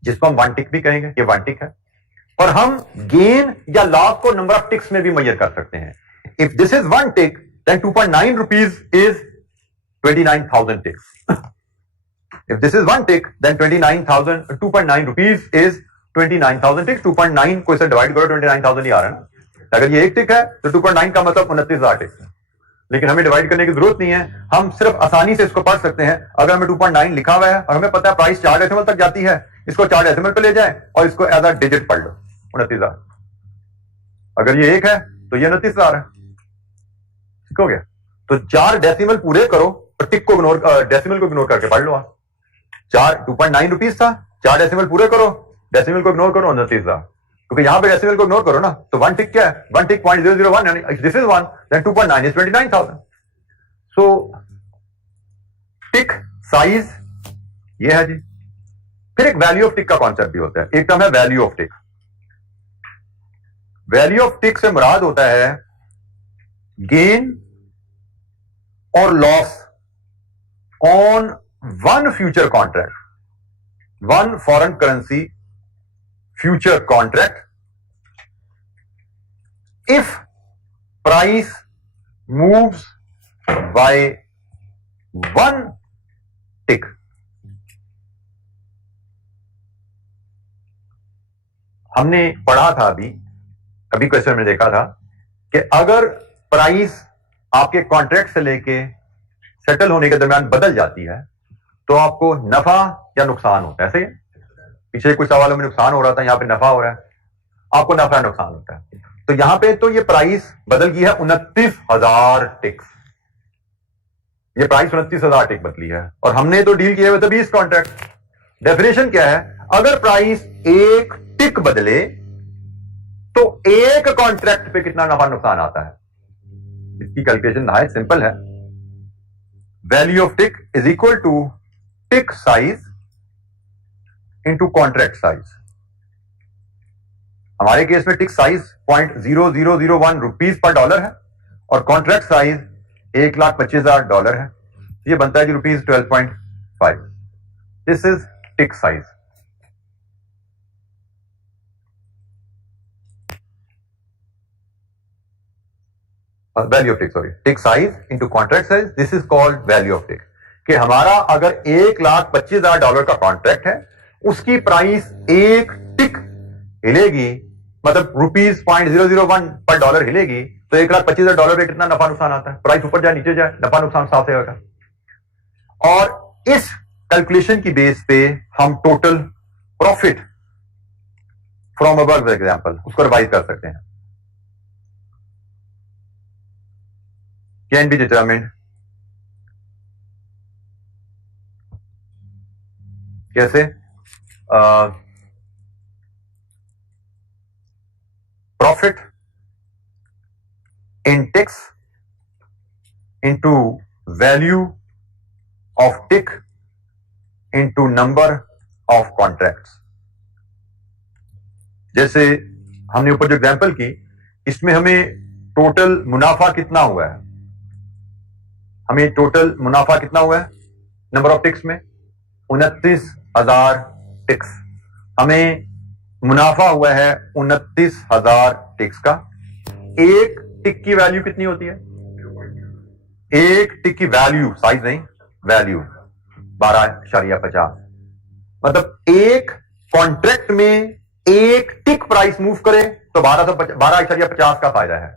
जिसको हम 1 टिक भी कहेंगे, ये 1 टिक है। और हम गेन या लॉस को नंबर ऑफ टिक्स में भी मेजर कर सकते हैं। If this is 1 tick then 2.9 rupees is 29,000 ticks. If this is 1 tick, then 2.9 rupees is 29,000 ticks। 2.9 को इसे डिवाइड करो 29,000 ही आ रहा है ना। अगर ये 1 टिक है तो 2.9 का मतलब 29,000 टिक्स है। लेकिन हमें डिवाइड करने की जरूरत नहीं है, हम सिर्फ आसानी से इसको पढ़ सकते हैं। अगर हमें 2.9 लिखा हुआ है और हमें पता है प्राइस 4 डेसिमल तक जाती है, इसको 4 डेसिमल पे ले जाए और इसको एज अ डिजिट पढ़ लो 29,000। अगर ये 1 है तो ये 29,000 है। ठीक हो गया? तो 4 डेसिमल पूरे करो और टिक को इग्नोर, डेसिमल को इग्नोर करके पढ़ लो आप। 2.9 रुपीज था, 4 डेसिमल पूरे करो, डेसिमल को इग्नोर करो 29,000। क्योंकि यहां पे डेसिमल को इग्नोर करो ना, तो 1 टिक क्या है? 1 टिक 0.001 यानी this is 1, then 2.9 is 29,000। So tick size ये है जी। फिर एक वैल्यू ऑफ टिक का कॉन्सेप्ट भी होता है। एक टर्म है value of tick. Value of tick से मुराद होता है gain or loss on one future contract, one foreign currency future contract, if price moves by 1 tick, हमने पढ़ा था अभी क्वेश्चन में देखा था कि अगर प्राइस आपके कॉन्ट्रैक्ट से लेके सेटल होने के दरमियान बदल जाती है तो आपको नफा या नुकसान होता है। ऐसे ही पिछले कुछ सवालों में नुकसान हो रहा था, यहां पे नफा हो रहा है, आपको नफा या नुकसान होता है। तो यहां पे तो ये प्राइस बदल गई है 29,000 टिक्स। ये प्राइस 29,000 टिक बदली है और हमने तो डील किए हुए थे 20 कॉन्ट्रैक्ट। डेफिनेशन क्या है? अगर प्राइस 1 टिक बदले तो 1 कॉन्ट्रैक्ट पे कितना नफा नुकसान आता है। इसकी कैलकुलेशन नहायत सिंपल है। Value of tick is equal to tick size into contract size. हमारे केस में tick size 0.0001 rupees per dollar है और कॉन्ट्रैक्ट साइज $1,25,000 है। ये बनता है जी rupees 12.5। This is tick size. Value of tick, sorry, tick size into contract size, this is called value of tick. कि हमारा अगर $1,25,000 का कॉन्ट्रैक्ट है, उसकी प्राइस 1 टिक हिलेगी, मतलब रुपीज 0.001 पर डॉलर हिलेगी, तो $1,25,000 पे कितना नफा नुकसान आता है। प्राइस ऊपर जाए नीचे जाए, नफा नुकसान साफ से होगा। और इस कैलकुलेशन की बेस पे हम total profit from above example, उसको रिवाइज कर सकते हैं। कैन बी डिटरमिन्ड, कैसे? Profit in ticks into value of tick into number of contracts। जैसे हमने ऊपर जो एग्जांपल की, इसमें हमें टोटल मुनाफा कितना हुआ है, हमें टोटल मुनाफा कितना हुआ है नंबर ऑफ टिक्स में 29,000 टिक्स, हमें मुनाफा हुआ है 29,000 टिक्स का। एक टिक की वैल्यू कितनी होती है? एक टिक की वैल्यू, साइज नहीं, वैल्यू 12.50। मतलब एक कॉन्ट्रैक्ट में एक टिक प्राइस मूव करे तो 12.50 का फायदा है।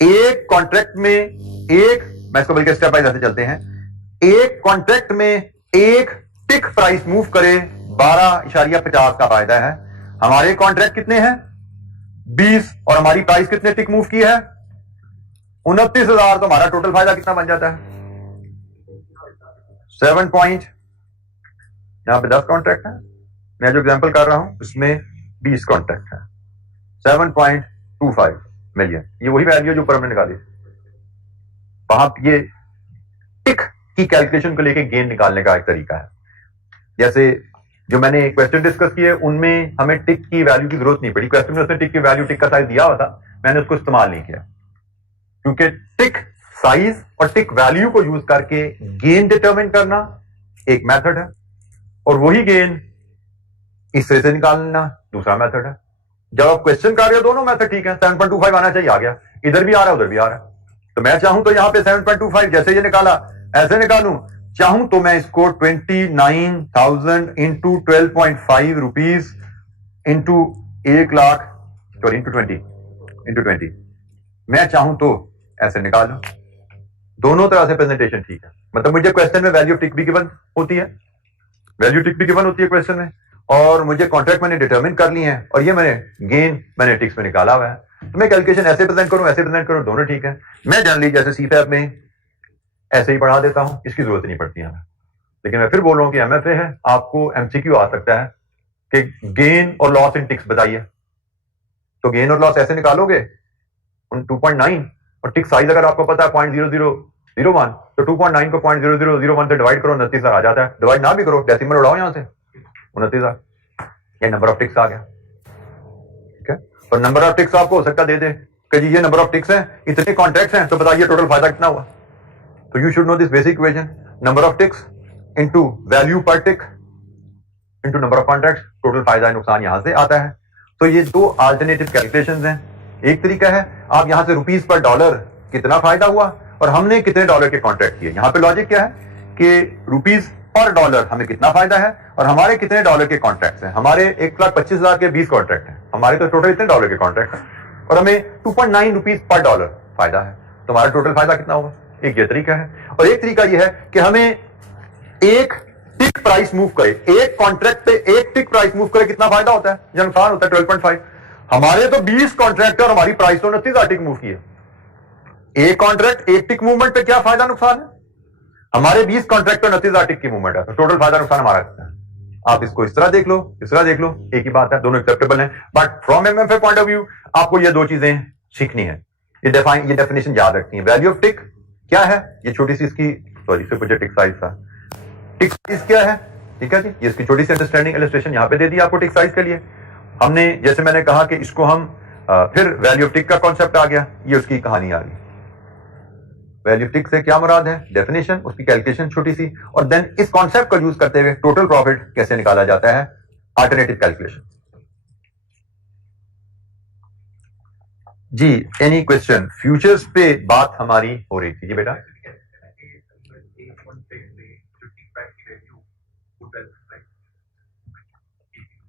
एक कॉन्ट्रैक्ट में एक, मैं इसको बल्कि स्टेप बाय स्टेप चलते हैं, एक कॉन्ट्रैक्ट में एक टिक प्राइस मूव करे 12.50 का फायदा है। हमारे कॉन्ट्रैक्ट कितने हैं? 20, और हमारी प्राइस कितने टिक मूव की है? 29,000। तो हमारा टोटल फायदा कितना बन जाता है? 7 पॉइंट, यहां पे 10 कॉन्ट्रैक्ट है, मैं जो एग्जांपल कर रहा हूं उसमें 20 कॉन्ट्रैक्ट है, 7.25 मिलियन। ये वही वैल्यू जो ऊपर हमने निकाली। वहां ये टिक की कैलकुलेशन को लेके गेन निकालने का एक तरीका है। जैसे जो मैंने क्वेश्चन डिस्कस किए उनमें हमें टिक की वैल्यू की जरूरत नहीं पड़ी। क्वेश्चन में उसने टिक की वैल्यू, टिक का साइज दिया हुआ था, मैंने उसको इस्तेमाल नहीं किया, क्योंकि टिक साइज और टिक वैल्यू को यूज करके गेन डिटरमिन करना एक मेथड है, और वही गेन इस तरह से निकालना दूसरा मेथड है। जब आप क्वेश्चन कर रहे हो दोनों मेथड ठीक है, 7.25 आना चाहिए, आ गया, इधर भी आ रहा है उधर भी आ रहा है। तो मैं चाहूं तो यहां पे 7.25 जैसे ये निकाला ऐसे निकालूं, चाहूं तो मैं इसको 29,000 into 12.5 rupees into 1 lakh, sorry into 20, मैं चाहूं तो ऐसे निकालूं। दोनों तरह से प्रेजेंटेशन ठीक है। मतलब मुझे क्वेश्चन में वैल्यू टिक भी गिवन होती है, वैल्यू टिक भी गिवन होती है क्वेश्चन में, और मुझे कॉन्ट्रैक्ट मैंने डिटरमिन कर लिए हैं, और ये मैंने टिक्स में निकाला हुआ है। तो मैं कैलकुलेशन ऐसे प्रेजेंट करूं, ऐसे प्रेजेंट करूं, दोनों ठीक है। मैं जनरली जैसे सीपैप में ऐसे ही पढ़ा देता हूं, इसकी जरूरत नहीं पड़ती है। लेकिन मैं फिर बोल रहा हूं कि एमएफए है, आपको एमसीक्यू आ सकता है कि gain or loss in ticks बताइए, तो गेन और लॉस ऐसे निकालोगे 2.9, और टिक साइज अगर आपको पता है 0.0001, तो 2.9 को 0.0001 से डिवाइड करो, 29,000 आ जाता है। डिवाइड ना भी करो, डेसिमल उड़ाओ यहां से, 29,000, ये नंबर ऑफ टिक्स आ गया। ठीक है, और नंबर ऑफ टिक्स आपको हो सकता दे दे कि जी ये नंबर ऑफ टिक्स हैं, इतने कॉन्ट्रैक्ट्स हैं, तो बताइए टोटल फायदा कितना हुआ। तो you should know this basic equation, number of ticks into value per tick into number of contracts, total फायदा नुकसान यहां से आता है। तो ये दो अल्टरनेटिव कैलकुलेशंस हैं। एक तरीका है आप यहां से रुपीस पर डॉलर कितना फायदा हुआ और हमने कितने डॉलर के कॉन्ट्रैक्ट किए। यहां पे लॉजिक क्या है कि रुपीस पर डॉलर हमें कितना फायदा है और हमारे कितने डॉलर के कॉन्ट्रैक्ट हैं। हमारे 1,25,000 के 20 कॉन्ट्रैक्ट हैं, हमारे तो टोटल इतने डॉलर के कॉन्ट्रैक्ट हैं, और हमें 2.9 रुपीस पर डॉलर फायदा है। तो हमारा टोटल फायदा कितना होगा। एक ये तरीका है, और एक तरीका यह है कि हमें एक टिक प्राइस मूव करे, एक कॉन्ट्रैक्ट पे एक टिक प्राइस मूव करे, कितना फायदा होता है या नुकसान होता है 12.5। हमारे तो 20 कॉन्ट्रैक्ट और हमारी प्राइस तो 29,000 टिक मूव की है। एक कॉन्ट्रैक्ट एक टिक मूवमेंट पे क्या फायदा नुकसान है, हमारे 20 कॉन्ट्रैक्ट और 29,000 टिक की मूवमेंट है, तो टोटल फायदा नुकसान हमारा कितना है। आप इसको इस तरह देख लो, इस तरह देख लो, एक ही बात है, दोनों एक्सेप्टेबल हैं। But from MFA point of view आपको ये दो चीजें सीखनी है, ये डेफिनेशन याद रखनी है। वैल्यू ऑफ टिक क्या है, ये छोटी सी इसकी, सॉरी इससे पूछे टिक साइज था, टिक साइज क्या है, ठीक है जी, ये इसकी छोटी सी अंडरस्टैंडिंग इलस्ट्रेशन यहां पे दे दी आपको टिक साइज के लिए। हमने जैसे मैंने कहा कि इसको हम फिर वैल्यू ऑफ टिक का कॉन्सेप्ट आ गया, ये उसकी कहानी आ गई। वैल्यू ऑफ टिक से क्या मुराद है, डेफिनेशन, उसकी कैलकुलेशन छोटी सी, और देन इस कॉन्सेप्ट को यूज करते हुए टोटल प्रॉफिट कैसे निकाला जाता है, अल्टरनेटिव कैलकुलेशन। जी एनी क्वेश्चन, फ्यूचर्स पे बात हमारी हो रही थी जी बेटा।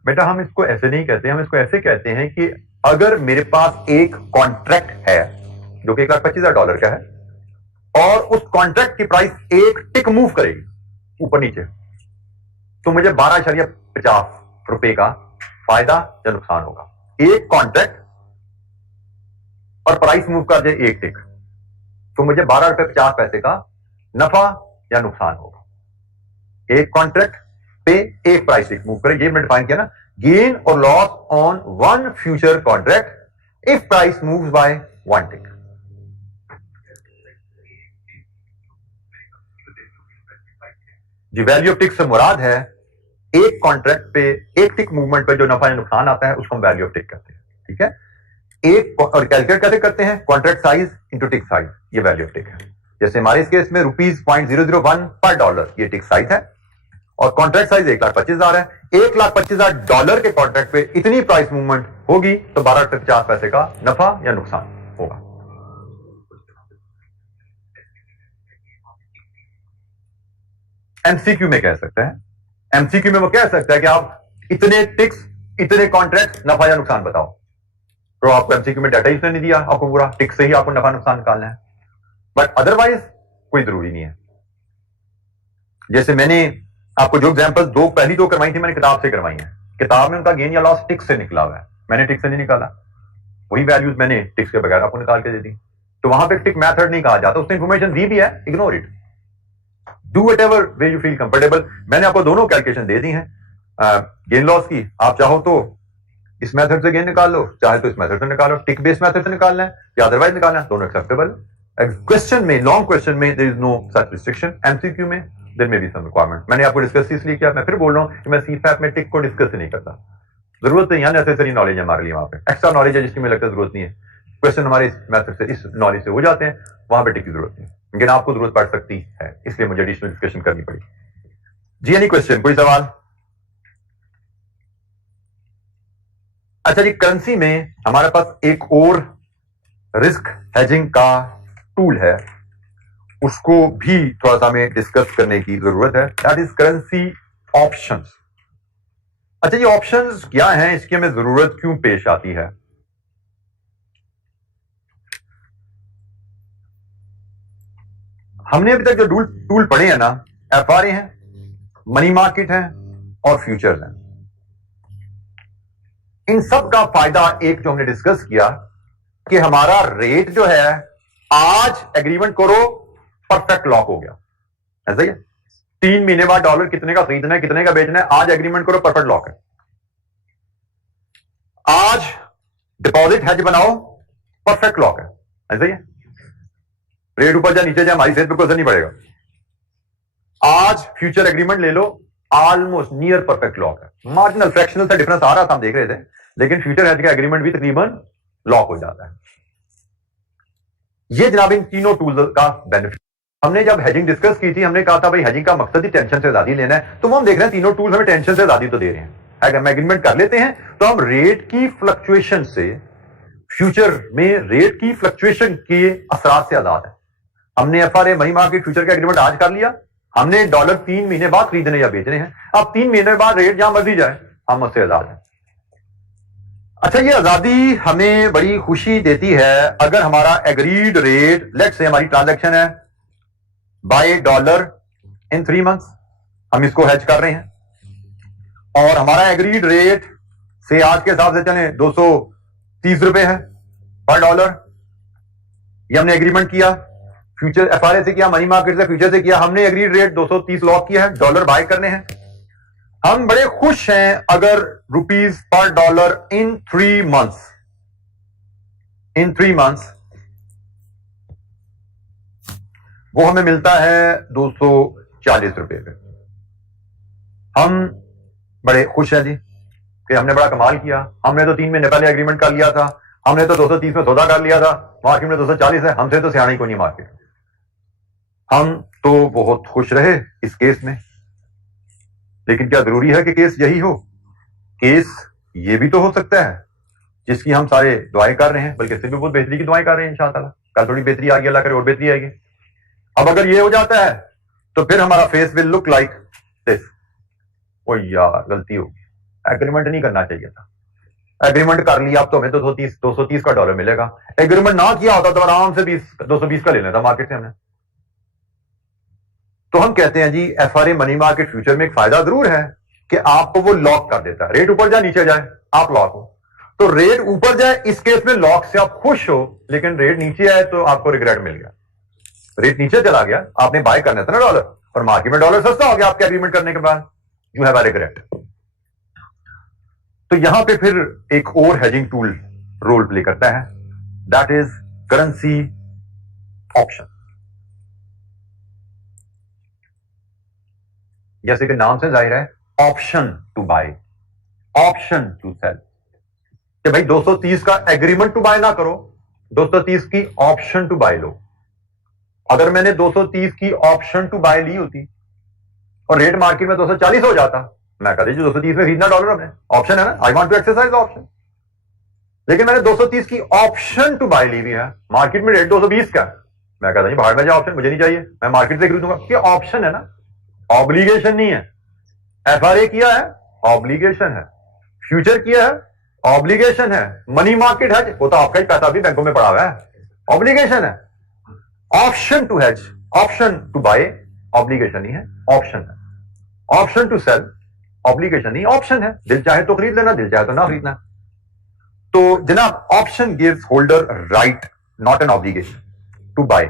बेटा हम इसको ऐसे नहीं कहते, हम इसको ऐसे कहते हैं कि अगर मेरे पास एक कॉन्ट्रैक्ट है जो कि 1,25,000 डॉलर का है, और उस कॉन्ट्रैक्ट की प्राइस एक टिक मूव करेगी ऊपर नीचे, तो मुझे 12.50 रुपए का फायदा या नुकसान होगा। एक कॉन्ट्रैक्ट और प्राइस मूव कर जाए एक टिक, तो मुझे 12 रुपए 50 पैसे का नफा या नुकसान होगा। एक कॉन्ट्रैक्ट पे एक प्राइस टिक मूव करे, ये मैंने डिफाइन किया ना, gain or loss on one future contract if price moves by one tick. जी वैल्यू ऑफ टिक से मुराद है एक कॉन्ट्रैक्ट पे एक टिक मूवमेंट पे जो नफा या नुकसान आता है उसको हम वैल्यू ऑफ टिक कहते हैं। ठीक है, एक और कैलकुलेट कैसे करते हैं, कॉन्ट्रैक्ट साइज इंटू टिक साइज, ये वैल्यू ऑफ टिक है। जैसे हमारे इस केस में ₹0.001 पर डॉलर ये टिक साइज है और कॉन्ट्रैक्ट साइज 1,25,000 है। $1,25,000 के कॉन्ट्रैक्ट पे इतनी प्राइस मूवमेंट होगी तो 12 रुपए 50 पैसे का नफा या नुकसान होगा। एमसीक्यू में कह सकते हैं, एमसीक्यू में वो कह सकता है कि आप इतने टिक्स इतने कॉन्ट्रैक्ट नफा या नुकसान बताओ, तो आपको एमसीक्यू में डाटा इसने नहीं दिया, आपको पूरा टिक से ही आपको नफा नुकसान निकालना है, बट अदरवाइज कोई जरूरी नहीं है। जैसे मैंने आपको जो एग्जांपल पहली दो करवाई थी मैंने किताब से करवाई है, किताब में उनका गेन या लॉस टिक से निकला हुआ है, मैंने टिक से नहीं निकाला, वही वैल्यूज मैंने टिक्स के बगैर आपको निकाल के दे दी। तो वहां पे टिक मेथड नहीं कहा जाता, उसने इंफॉर्मेशन दी भी है, ignore it, do whatever way you feel comfortable. मैंने आपको दोनों कैलकुलेशन दे दी हैं गेन लॉस की, आप चाहो तो इस मेथड से गेन निकाल लो, चाहे तो इस मेथड से निकालो, टिक बेस्ड मेथड से निकालना है या अदरवाइज निकालना है, दोनों एक्सेप्टेबल। क्वेश्चन में, लॉन्ग क्वेश्चन में there is no such restriction, MCQ में there may be some requirement. मैंने आपको डिस्कस इसलिए किया, मैं फिर बोल रहा हूं कि मैं सीफैप में टिक को डिस्कस नहीं करता, जरूरत नहीं है, नेसेसरी नॉलेज है हमारे लिए, वहां पे एक्स्ट्रा नॉलेज है जिसकी मुझे लगता है जरूरत नहीं है। क्वेश्चन हमारे इस मेथड से, इस नॉलेज से हो जाते हैं, वहां पे टिक की जरूरत नहीं, लेकिन आपको जरूरत पड़ सकती है, इसलिए मुझे एडिशनल डिस्कशन करनी पड़ी। जी एनी क्वेश्चन, कोई सवाल? अच्छा जी, करेंसी में हमारे पास एक और रिस्क हेजिंग का टूल है, उसको भी थोड़ा सा हमें डिस्कस करने की जरूरत है, दैट इज करेंसी ऑप्शंस। अच्छा, ये ऑप्शंस क्या हैं, इसकी हमें जरूरत क्यों पेश आती है? हमने अभी तक जो टूल पढ़े हैं ना, एफआरए हैं, मनी मार्केट है और फ्यूचर्स हैं। इन सब का फायदा एक जो हमने डिस्कस किया कि हमारा रेट जो है आज एग्रीमेंट करो परफेक्ट लॉक हो गया, ऐसा ही है। 3 महीने बाद डॉलर कितने का खरीदना है कितने का बेचना है, आज एग्रीमेंट करो परफेक्ट लॉक है। आज डिपॉजिट हेज बनाओ परफेक्ट लॉक है, ऐसा ही है। रेट ऊपर जाए नीचे जाए हमारी सेहत पे कोई असर नहीं पड़ेगा। आज फ्यूचर एग्रीमेंट ले लो, ऑलमोस्ट नियर परफेक्ट लॉक है, मार्जिनल फ्रैक्शनल सा डिफरेंस आ रहा था हम देख रहे थे, लेकिन फ्यूचर हेज का एग्रीमेंट भी तकरीबन लॉक हो जाता है। ये जनाब इन तीनों टूल्स का बेनिफिट। हमने जब हेजिंग डिस्कस की थी, हमने कहा था भाई हेजिंग का मकसद ही टेंशन से आजादी लेना है, तो वो हम देख रहे हैं तीनों टूल्स हमें टेंशन से आजादी तो दे रहे हैं। अगर हम एग्रीमेंट कर लेते हैं तो हम रेट की फ्लक्चुएशन से, फ्यूचर में रेट की फ्लक्चुएशन के असरात से आजाद है। हमने एफआरए मनी मार्केट फ्यूचर का एग्रीमेंट आज कर लिया, हमने डॉलर 3 महीने बाद खरीदने या बेचने हैं, अब 3 महीने बाद रेट जहां मर्जी जाए हम उससे आजाद हैं। अच्छा, ये आजादी हमें बड़ी खुशी देती है अगर हमारा एग्रीड रेट, लेट्स से हमारी ट्रांजैक्शन है बाय डॉलर इन 3 मंथ्स, हम इसको हेज कर रहे हैं और हमारा एग्रीड रेट से आज के हिसाब से चले 230 रुपए है पर डॉलर, ये हमने एग्रीमेंट किया, फ्यूचर एफआरए से किया, मनी मार्केट से फ्यूचर से किया, हमने एग्रीड रेट 230 लॉक किया है, डॉलर बाय करने हैं। हम बड़े खुश हैं अगर रुपीस पर dollar in 3 months, in 3 months वो हमें मिलता है 240 रुपए पे। हम बड़े खुश हैं जी कि हमने बड़ा कमाल किया, हमने तो 3 महीने पहले एग्रीमेंट कर लिया था, हमने तो 230 में सौदा कर लिया था, मार्केट में 240 है, हमसे तो सियानी को नहीं मार्केट। हम तो बहुत खुश रहे इस केस में, लेकिन क्या जरूरी है कि केस यही हो? केस ये भी तो हो सकता है जिसकी हम सारे दुआएं कर रहे हैं, बल्कि इससे भी बहुत बेहतरी की दुआएं कर रहे हैं इंशाअल्लाह। कल थोड़ी बेहतरी आ गई, अल्लाह करे और बेहतरी आएगी। अब अगर ये हो जाता है तो फिर हमारा face will look like this, ओ यार गलती हो, एग्रीमेंट नहीं करना चाहिए था, एग्रीमेंट कर लिया, अब तो हमें तो 230 का डॉलर मिलेगा, एग्रीमेंट ना किया होता तो आराम से 220 का ले लेता मार्केट से हमने। तो हम कहते हैं जी एफआरए मनी मार्केट फ्यूचर में एक फायदा जरूर है कि आपको वो लॉक कर देता है, रेट ऊपर जाए नीचे जाए आप लॉक हो। तो रेट ऊपर जाए इस केस में लॉक से आप खुश हो, लेकिन रेट नीचे आए तो आपको रिग्रेट मिल गया। रेट नीचे चला गया, आपने बाय करना था ना डॉलर, और मार्केट में डॉलर सस्ता हो गया आपके एग्रीमेंट करने के बाद, यू हैव अ रिग्रेट। तो यहां पे फिर एक और हेजिंग टूल रोल प्ले करता है, दैट इज करेंसी ऑप्शन। जैसे कि नाम से जाहिर है, option to buy, option to sell, कि भाई 230 का एग्रीमेंट टू बाय ना करो, 230 की ऑप्शन टू बाय लो। अगर मैंने 230 की ऑप्शन टू बाय ली होती और रेट मार्केट में 240 हो जाता, मैं कह दीजिए 230 में खरीदना डॉलर, हमने ऑप्शन है ना, I want to exercise option. लेकिन मैंने 230 की ऑप्शन टू बाय ली हुई है, मार्केट में रेट 220 का, मैं कहता हूं बाहर में जाए, ऑप्शन मुझे नहीं चाहिए, मैं मार्केट से खरीदूंगा। ये ऑप्शन है ना, ऑब्लिगेशन नहीं है। एफआरए किया है, ऑब्लिगेशन है। फ्यूचर किया है, ऑब्लिगेशन है। मनी मार्केट है, वो तो आपका ही पैसा भी बैंकों में पड़ा हुआ है, ऑब्लिगेशन है। Option to hedge, option to buy obligation नहीं है, ऑप्शन है। ऑप्शन टू सेल ऑब्लिगेशन नहीं, ऑप्शन है। दिल चाहे तो खरीद लेना, दिल चाहे तो ना खरीदना। तो जनाब, option gives holder right, not an obligation to buy.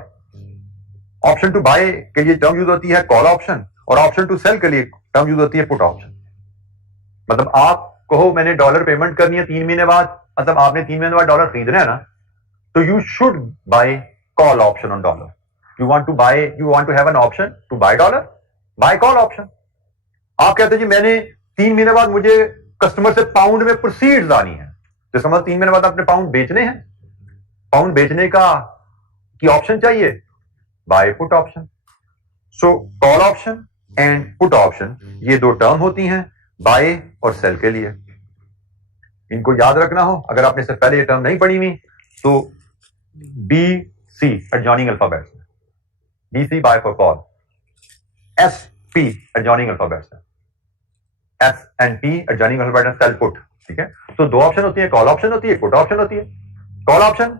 Option to buy के लिए टर्म यूज होती है कॉल ऑप्शन, और ऑप्शन टू सेल के लिए टर्म यूज होती है पुट ऑप्शन। मतलब आप कहो मैंने डॉलर पेमेंट करनी है 3 महीने बाद, मतलब आपने 3 महीने बाद डॉलर खरीदना है ना, तो you should buy call option on dollar. You want to buy, you want to have an option to buy dollar, buy call option. आप कहते हैं जी मैंने 3 महीने बाद मुझे कस्टमर से पाउंड में प्रोसीड्स आनी है, तो समझ 3 महीने बाद आपने पाउंड बेचने हैं, पाउंड बेचने का की ऑप्शन चाहिए, buy put option. So call option and put option, ये दो टर्म होती हैं बाय और सेल के लिए। इनको याद रखना हो, अगर आपने इससे पहले ये टर्म नहीं पढ़ी हुई तो B C adjoining alphabets, B C by for call, S P adjoining alphabets, S and P adjoining alphabets, sell put. ठीक है, तो दो ऑप्शन होती है, कॉल ऑप्शन होती है, पुट ऑप्शन होती है। कॉल ऑप्शन,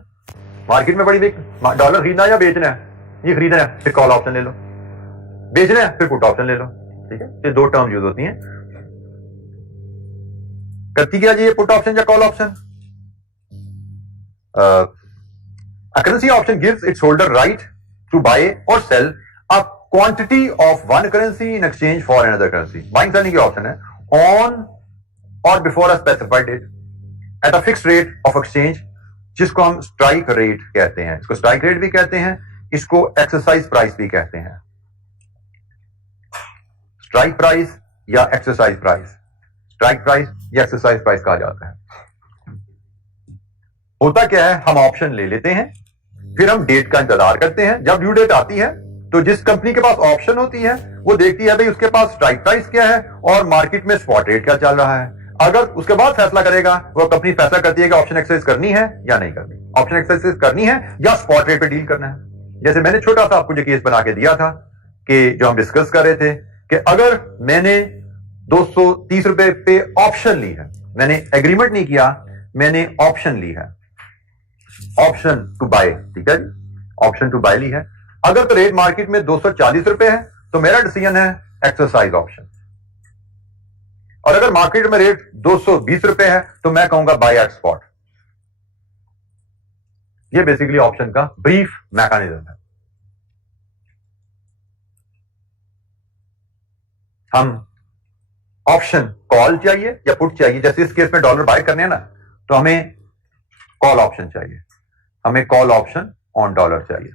मार्केट में बड़ी बिग, डॉलर खरीदना है या बेचना है, ये खरीदना है फिर कॉल ऑप्शन ले लो, बेचना है फिर पुट ऑप्शन ले लो। ठीक है, ये दो टर्म यूज होती हैं। करती क्या जी ये पुट ऑप्शन या call option? A currency option gives its holder right to buy or sell a quantity of one currency in exchange for another currency. Buying selling की option है on or before a specified date at a fixed rate of exchange, जिसको हम strike rate कहते हैं। इसको strike rate भी कहते हैं, इसको exercise price भी कहते हैं। strike price या exercise price, strike price या exercise price कहा जाता है। होता क्या है, हम ऑप्शन ले लेते हैं, फिर हम डेट का इंतजार करते हैं। जब ड्यू डेट आती है तो जिस कंपनी के पास ऑप्शन होती है वो देखती है भाई उसके पास स्ट्राइक प्राइस क्या है और मार्केट में स्पॉट रेट क्या चल रहा है। अगर उसके बाद फैसला करेगा, वो कंपनी फैसला करती है कि ऑप्शन एक्सरसाइज करनी है या नहीं करनी, ऑप्शन एक्सरसाइज करनी है या स्पॉट रेट पे डील करना है। जैसे मैंने छोटा सा आपको जो केस बना के दिया था कि जो हम डिस्कस कर रहे थे कि अगर मैंने 230 रुपए पे ऑप्शन ली है, मैंने एग्रीमेंट नहीं किया, मैंने ऑप्शन ली है, ऑप्शन टू बाय, ठीक है, ऑप्शन टू बाय ली है। अगर तो रेट मार्केट में 240 रुपए है तो मेरा डिसीजन है एक्सरसाइज ऑप्शन, और अगर मार्केट में रेट 220 रुपए है तो मैं कहूंगा बाय एट स्पॉट। ये बेसिकली ऑप्शन का ब्रीफ मैकेनिज्म है। हम ऑप्शन कॉल चाहिए या पुट चाहिए, जैसे इस केस में डॉलर बाय करने हैं ना, तो हमें कॉल ऑप्शन चाहिए, हमें कॉल ऑप्शन ऑन डॉलर चाहिए।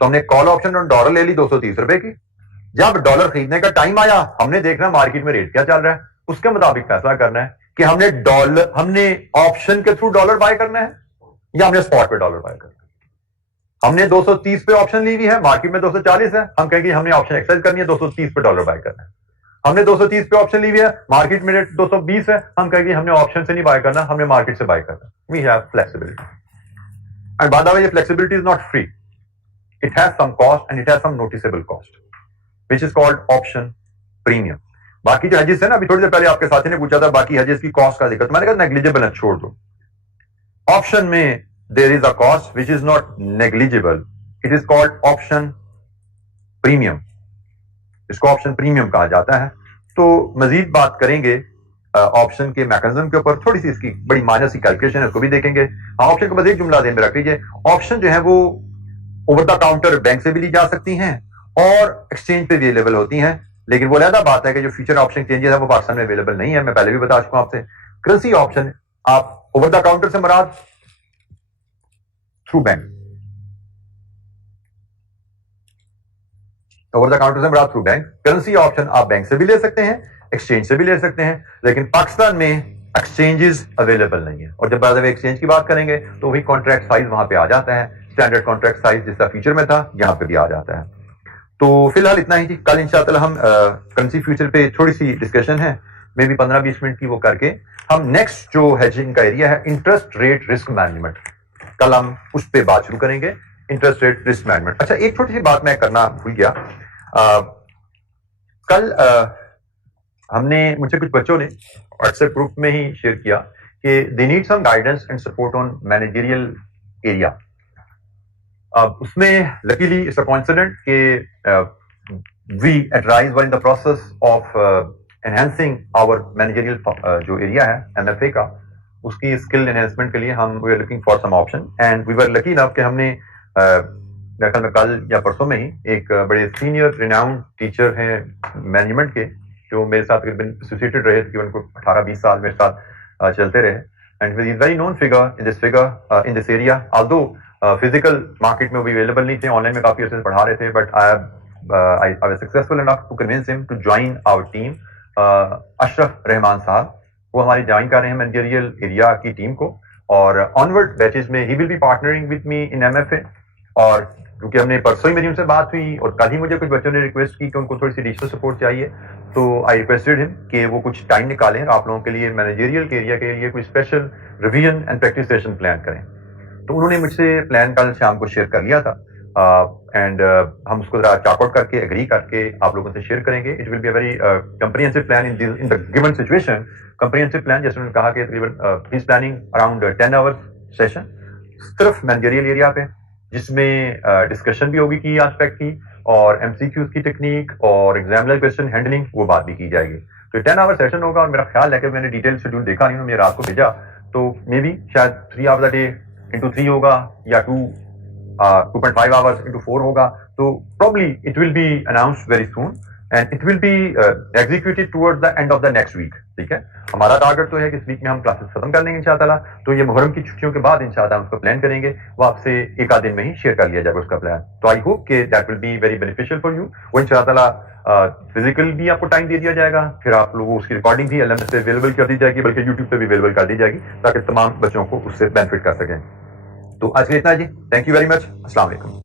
तो हमने कॉल ऑप्शन ऑन डॉलर ले ली 230 रुपए की। जब डॉलर खरीदने का टाइम आया, हमने देखना मार्केट में रेट क्या चल रहा है, उसके मुताबिक फैसला करना है कि हमने ऑप्शन के थ्रू डॉलर बाय करना है या हमने स्पॉट पे डॉलर बाय करना है। हमने 230 पे ऑप्शन ली हुई है, मार्केट में 240 है, हम कहेंगे हमने ऑप्शन एक्सरसाइज करनी है, 230 पे डॉलर बाय करना है। हमने 230 पे ऑप्शन ली हुई है, मार्केट में रेट 220 है, हम कहेंगे हमने ऑप्शन से नहीं बाय करना, हमने मार्केट से बाय करना। We have flexibility, and by the way ये flexibility is not free, it has some cost and it has some noticeable cost, which is called option premium. बाकी जो hedges है ना, अभी थोड़ी देर पहले आपके साथी ने पूछा था बाकी hedges की कॉस्ट का दिक्कत, मैंने कहा नेग्लिजिबल है, छोड़ दो। ऑप्शन में there is a cost which is not negligible, it is called option premium, इसको ऑप्शन प्रीमियम कहा जाता है। तो मजीद बात करेंगे ऑप्शन के मैकेनिज्म के ऊपर, थोड़ी सी इसकी बड़ी माइनर सी कैलकुलेशन है, उसको भी देखेंगे। हाँ, ऑप्शन को बस एक जुमला देन में रख लीजिए, ऑप्शन जो है वो ओवर द काउंटर बैंक से भी ली जा सकती हैं और एक्सचेंज पे भी अवेलेबल होती हैं, लेकिन वो अलग बात है कि जो फ्यूचर ऑप्शन चेंजेस है वो पाकिस्तान में अवेलेबल नहीं है। मैं पहले भी बता चुका हूं आपसे। करेंसी ऑप्शन आप ओवर द काउंटर से मुराद through bank, over the counter से मुराद थ्रू बैंक। करेंसी ऑप्शन आप बैंक से भी ले सकते हैं, एक्सचेंज से भी ले सकते हैं, लेकिन पाकिस्तान में एक्सचेंजेस अवेलेबल नहीं है। और जब बाद में एक्सचेंज की बात करेंगे तो वही कॉन्ट्रैक्ट साइज वहां पे आ जाता है, स्टैंडर्ड कॉन्ट्रैक्ट साइज जिसका फीचर में था यहां पे भी आ जाता है। तो फिलहाल इतना ही जी। कल इंशाअल्लाह हम करेंसी फ्यूचर पे थोड़ी सी डिस्कशन है, मे बी 15-20 मिनट की, वो करके हम नेक्स्ट जो हेजिंग का एरिया है इंटरेस्ट रेट रिस्क मैनेजमेंट, कल हम उस पर बात शुरू करेंगे, इंटरेस्ट रेट रिस्क मैनेजमेंट। अच्छा, एक छोटी सी बात मैं करना भूल गया। कल हमने, मुझसे कुछ बच्चों ने व्हाट्सएप ग्रुप में ही शेयर किया कि they need some guidance and support on managerial area. अब उसमें लकीली इट्स अ कोइंसिडेंट कि we at Rise were in the process of enhancing our managerial जो एरिया है एमएफए का, उसकी स्किल एनहांसमेंट के लिए हम we are looking for some option and we were lucky enough कि हमने मेरे ख्याल में कल या परसों में ही एक बड़े सीनियर रिनाउंड टीचर हैं मैनेजमेंट के, जो मेरे साथ एसोसिएटेड रहे, तकरीबन 18-20 साल मेरे साथ चलते रहे, and he is very known figure in this area. Although physical market में भी अवेलेबल नहीं थे, ऑनलाइन में काफी अर्से से पढ़ा रहे थे, but I was successful enough to convince him to join our team. Ashraf Rahman साहब, वो हमारी ज्वाइन कर रहे हैं मैनेजरियल एरिया की टीम को, और ऑनवर्ड बैचेस में he will be partnering with me in MFA. और क्योंकि हमने परसों ही मेरी उनसे बात हुई और कल ही मुझे कुछ बच्चों ने रिक्वेस्ट की कि उनको थोड़ी सी एडिशनल सपोर्ट चाहिए, तो आई रिक्वेस्टेड हिम कि वो कुछ टाइम निकालें और आप लोगों के लिए मैनेजरियल के एरिया के लिए कोई special revision and practice session plan करें। तो उन्होंने मुझसे प्लान कल शाम को शेयर कर लिया था, एंड हम उसको जरा चार्ट करके एग्री करके आप लोगों से शेयर करेंगे। It will be a very comprehensive plan in the given situation. Comprehensive plan, जैसे उन्होंने कहा कि तकरीबन he is planning around 10 hours session सिर्फ मैनेजरियल एरिया पे, जिसमें डिस्कशन भी होगी की एस्पेक्ट की, और एमसीक्यूज की टेक्निक और एग्जामिनर क्वेश्चन हैंडलिंग, वो बात भी की जाएगी। तो 10 आवर सेशन होगा, और मेरा ख्याल है कि मैंने डिटेल शेड्यूल देखा नहीं, उन्होंने रात को भेजा, तो मे बी शायद 3 आवर्स अ डे इंटू 3 होगा, या 2.5 आवर्स इंटू 4 होगा। तो probably it will be announced very soon and it will be executed towards the end of the next week. ठीक है, हमारा टारगेट तो है कि इस वीक में हम क्लासेस खत्म कर लेंगे इंशाअल्लाह। तो ये मुहर्रम की छुट्टियों के बाद इंशाअल्लाह हम उसका प्लान करेंगे, वो आपसे एक आध दिन में ही शेयर कर लिया जाएगा उसका प्लान। तो आई होप कि that will be very beneficial for you. वो इंशाअल्लाह फिजिकल भी आपको टाइम दे दिया जाएगा, फिर आप लोगों उसकी रिकॉर्डिंग भी एलएमएस पे अवेलेबल कर दी जाएगी, बल्कि यूट्यूब पे भी अवेलेबल कर दी जाएगी, ताकि तमाम बच्चों को उससे बेनिफिट कर सकें। तो आज के लिए इतना जी, थैंक यू वेरी मच, अस्सलाम वालेकुम।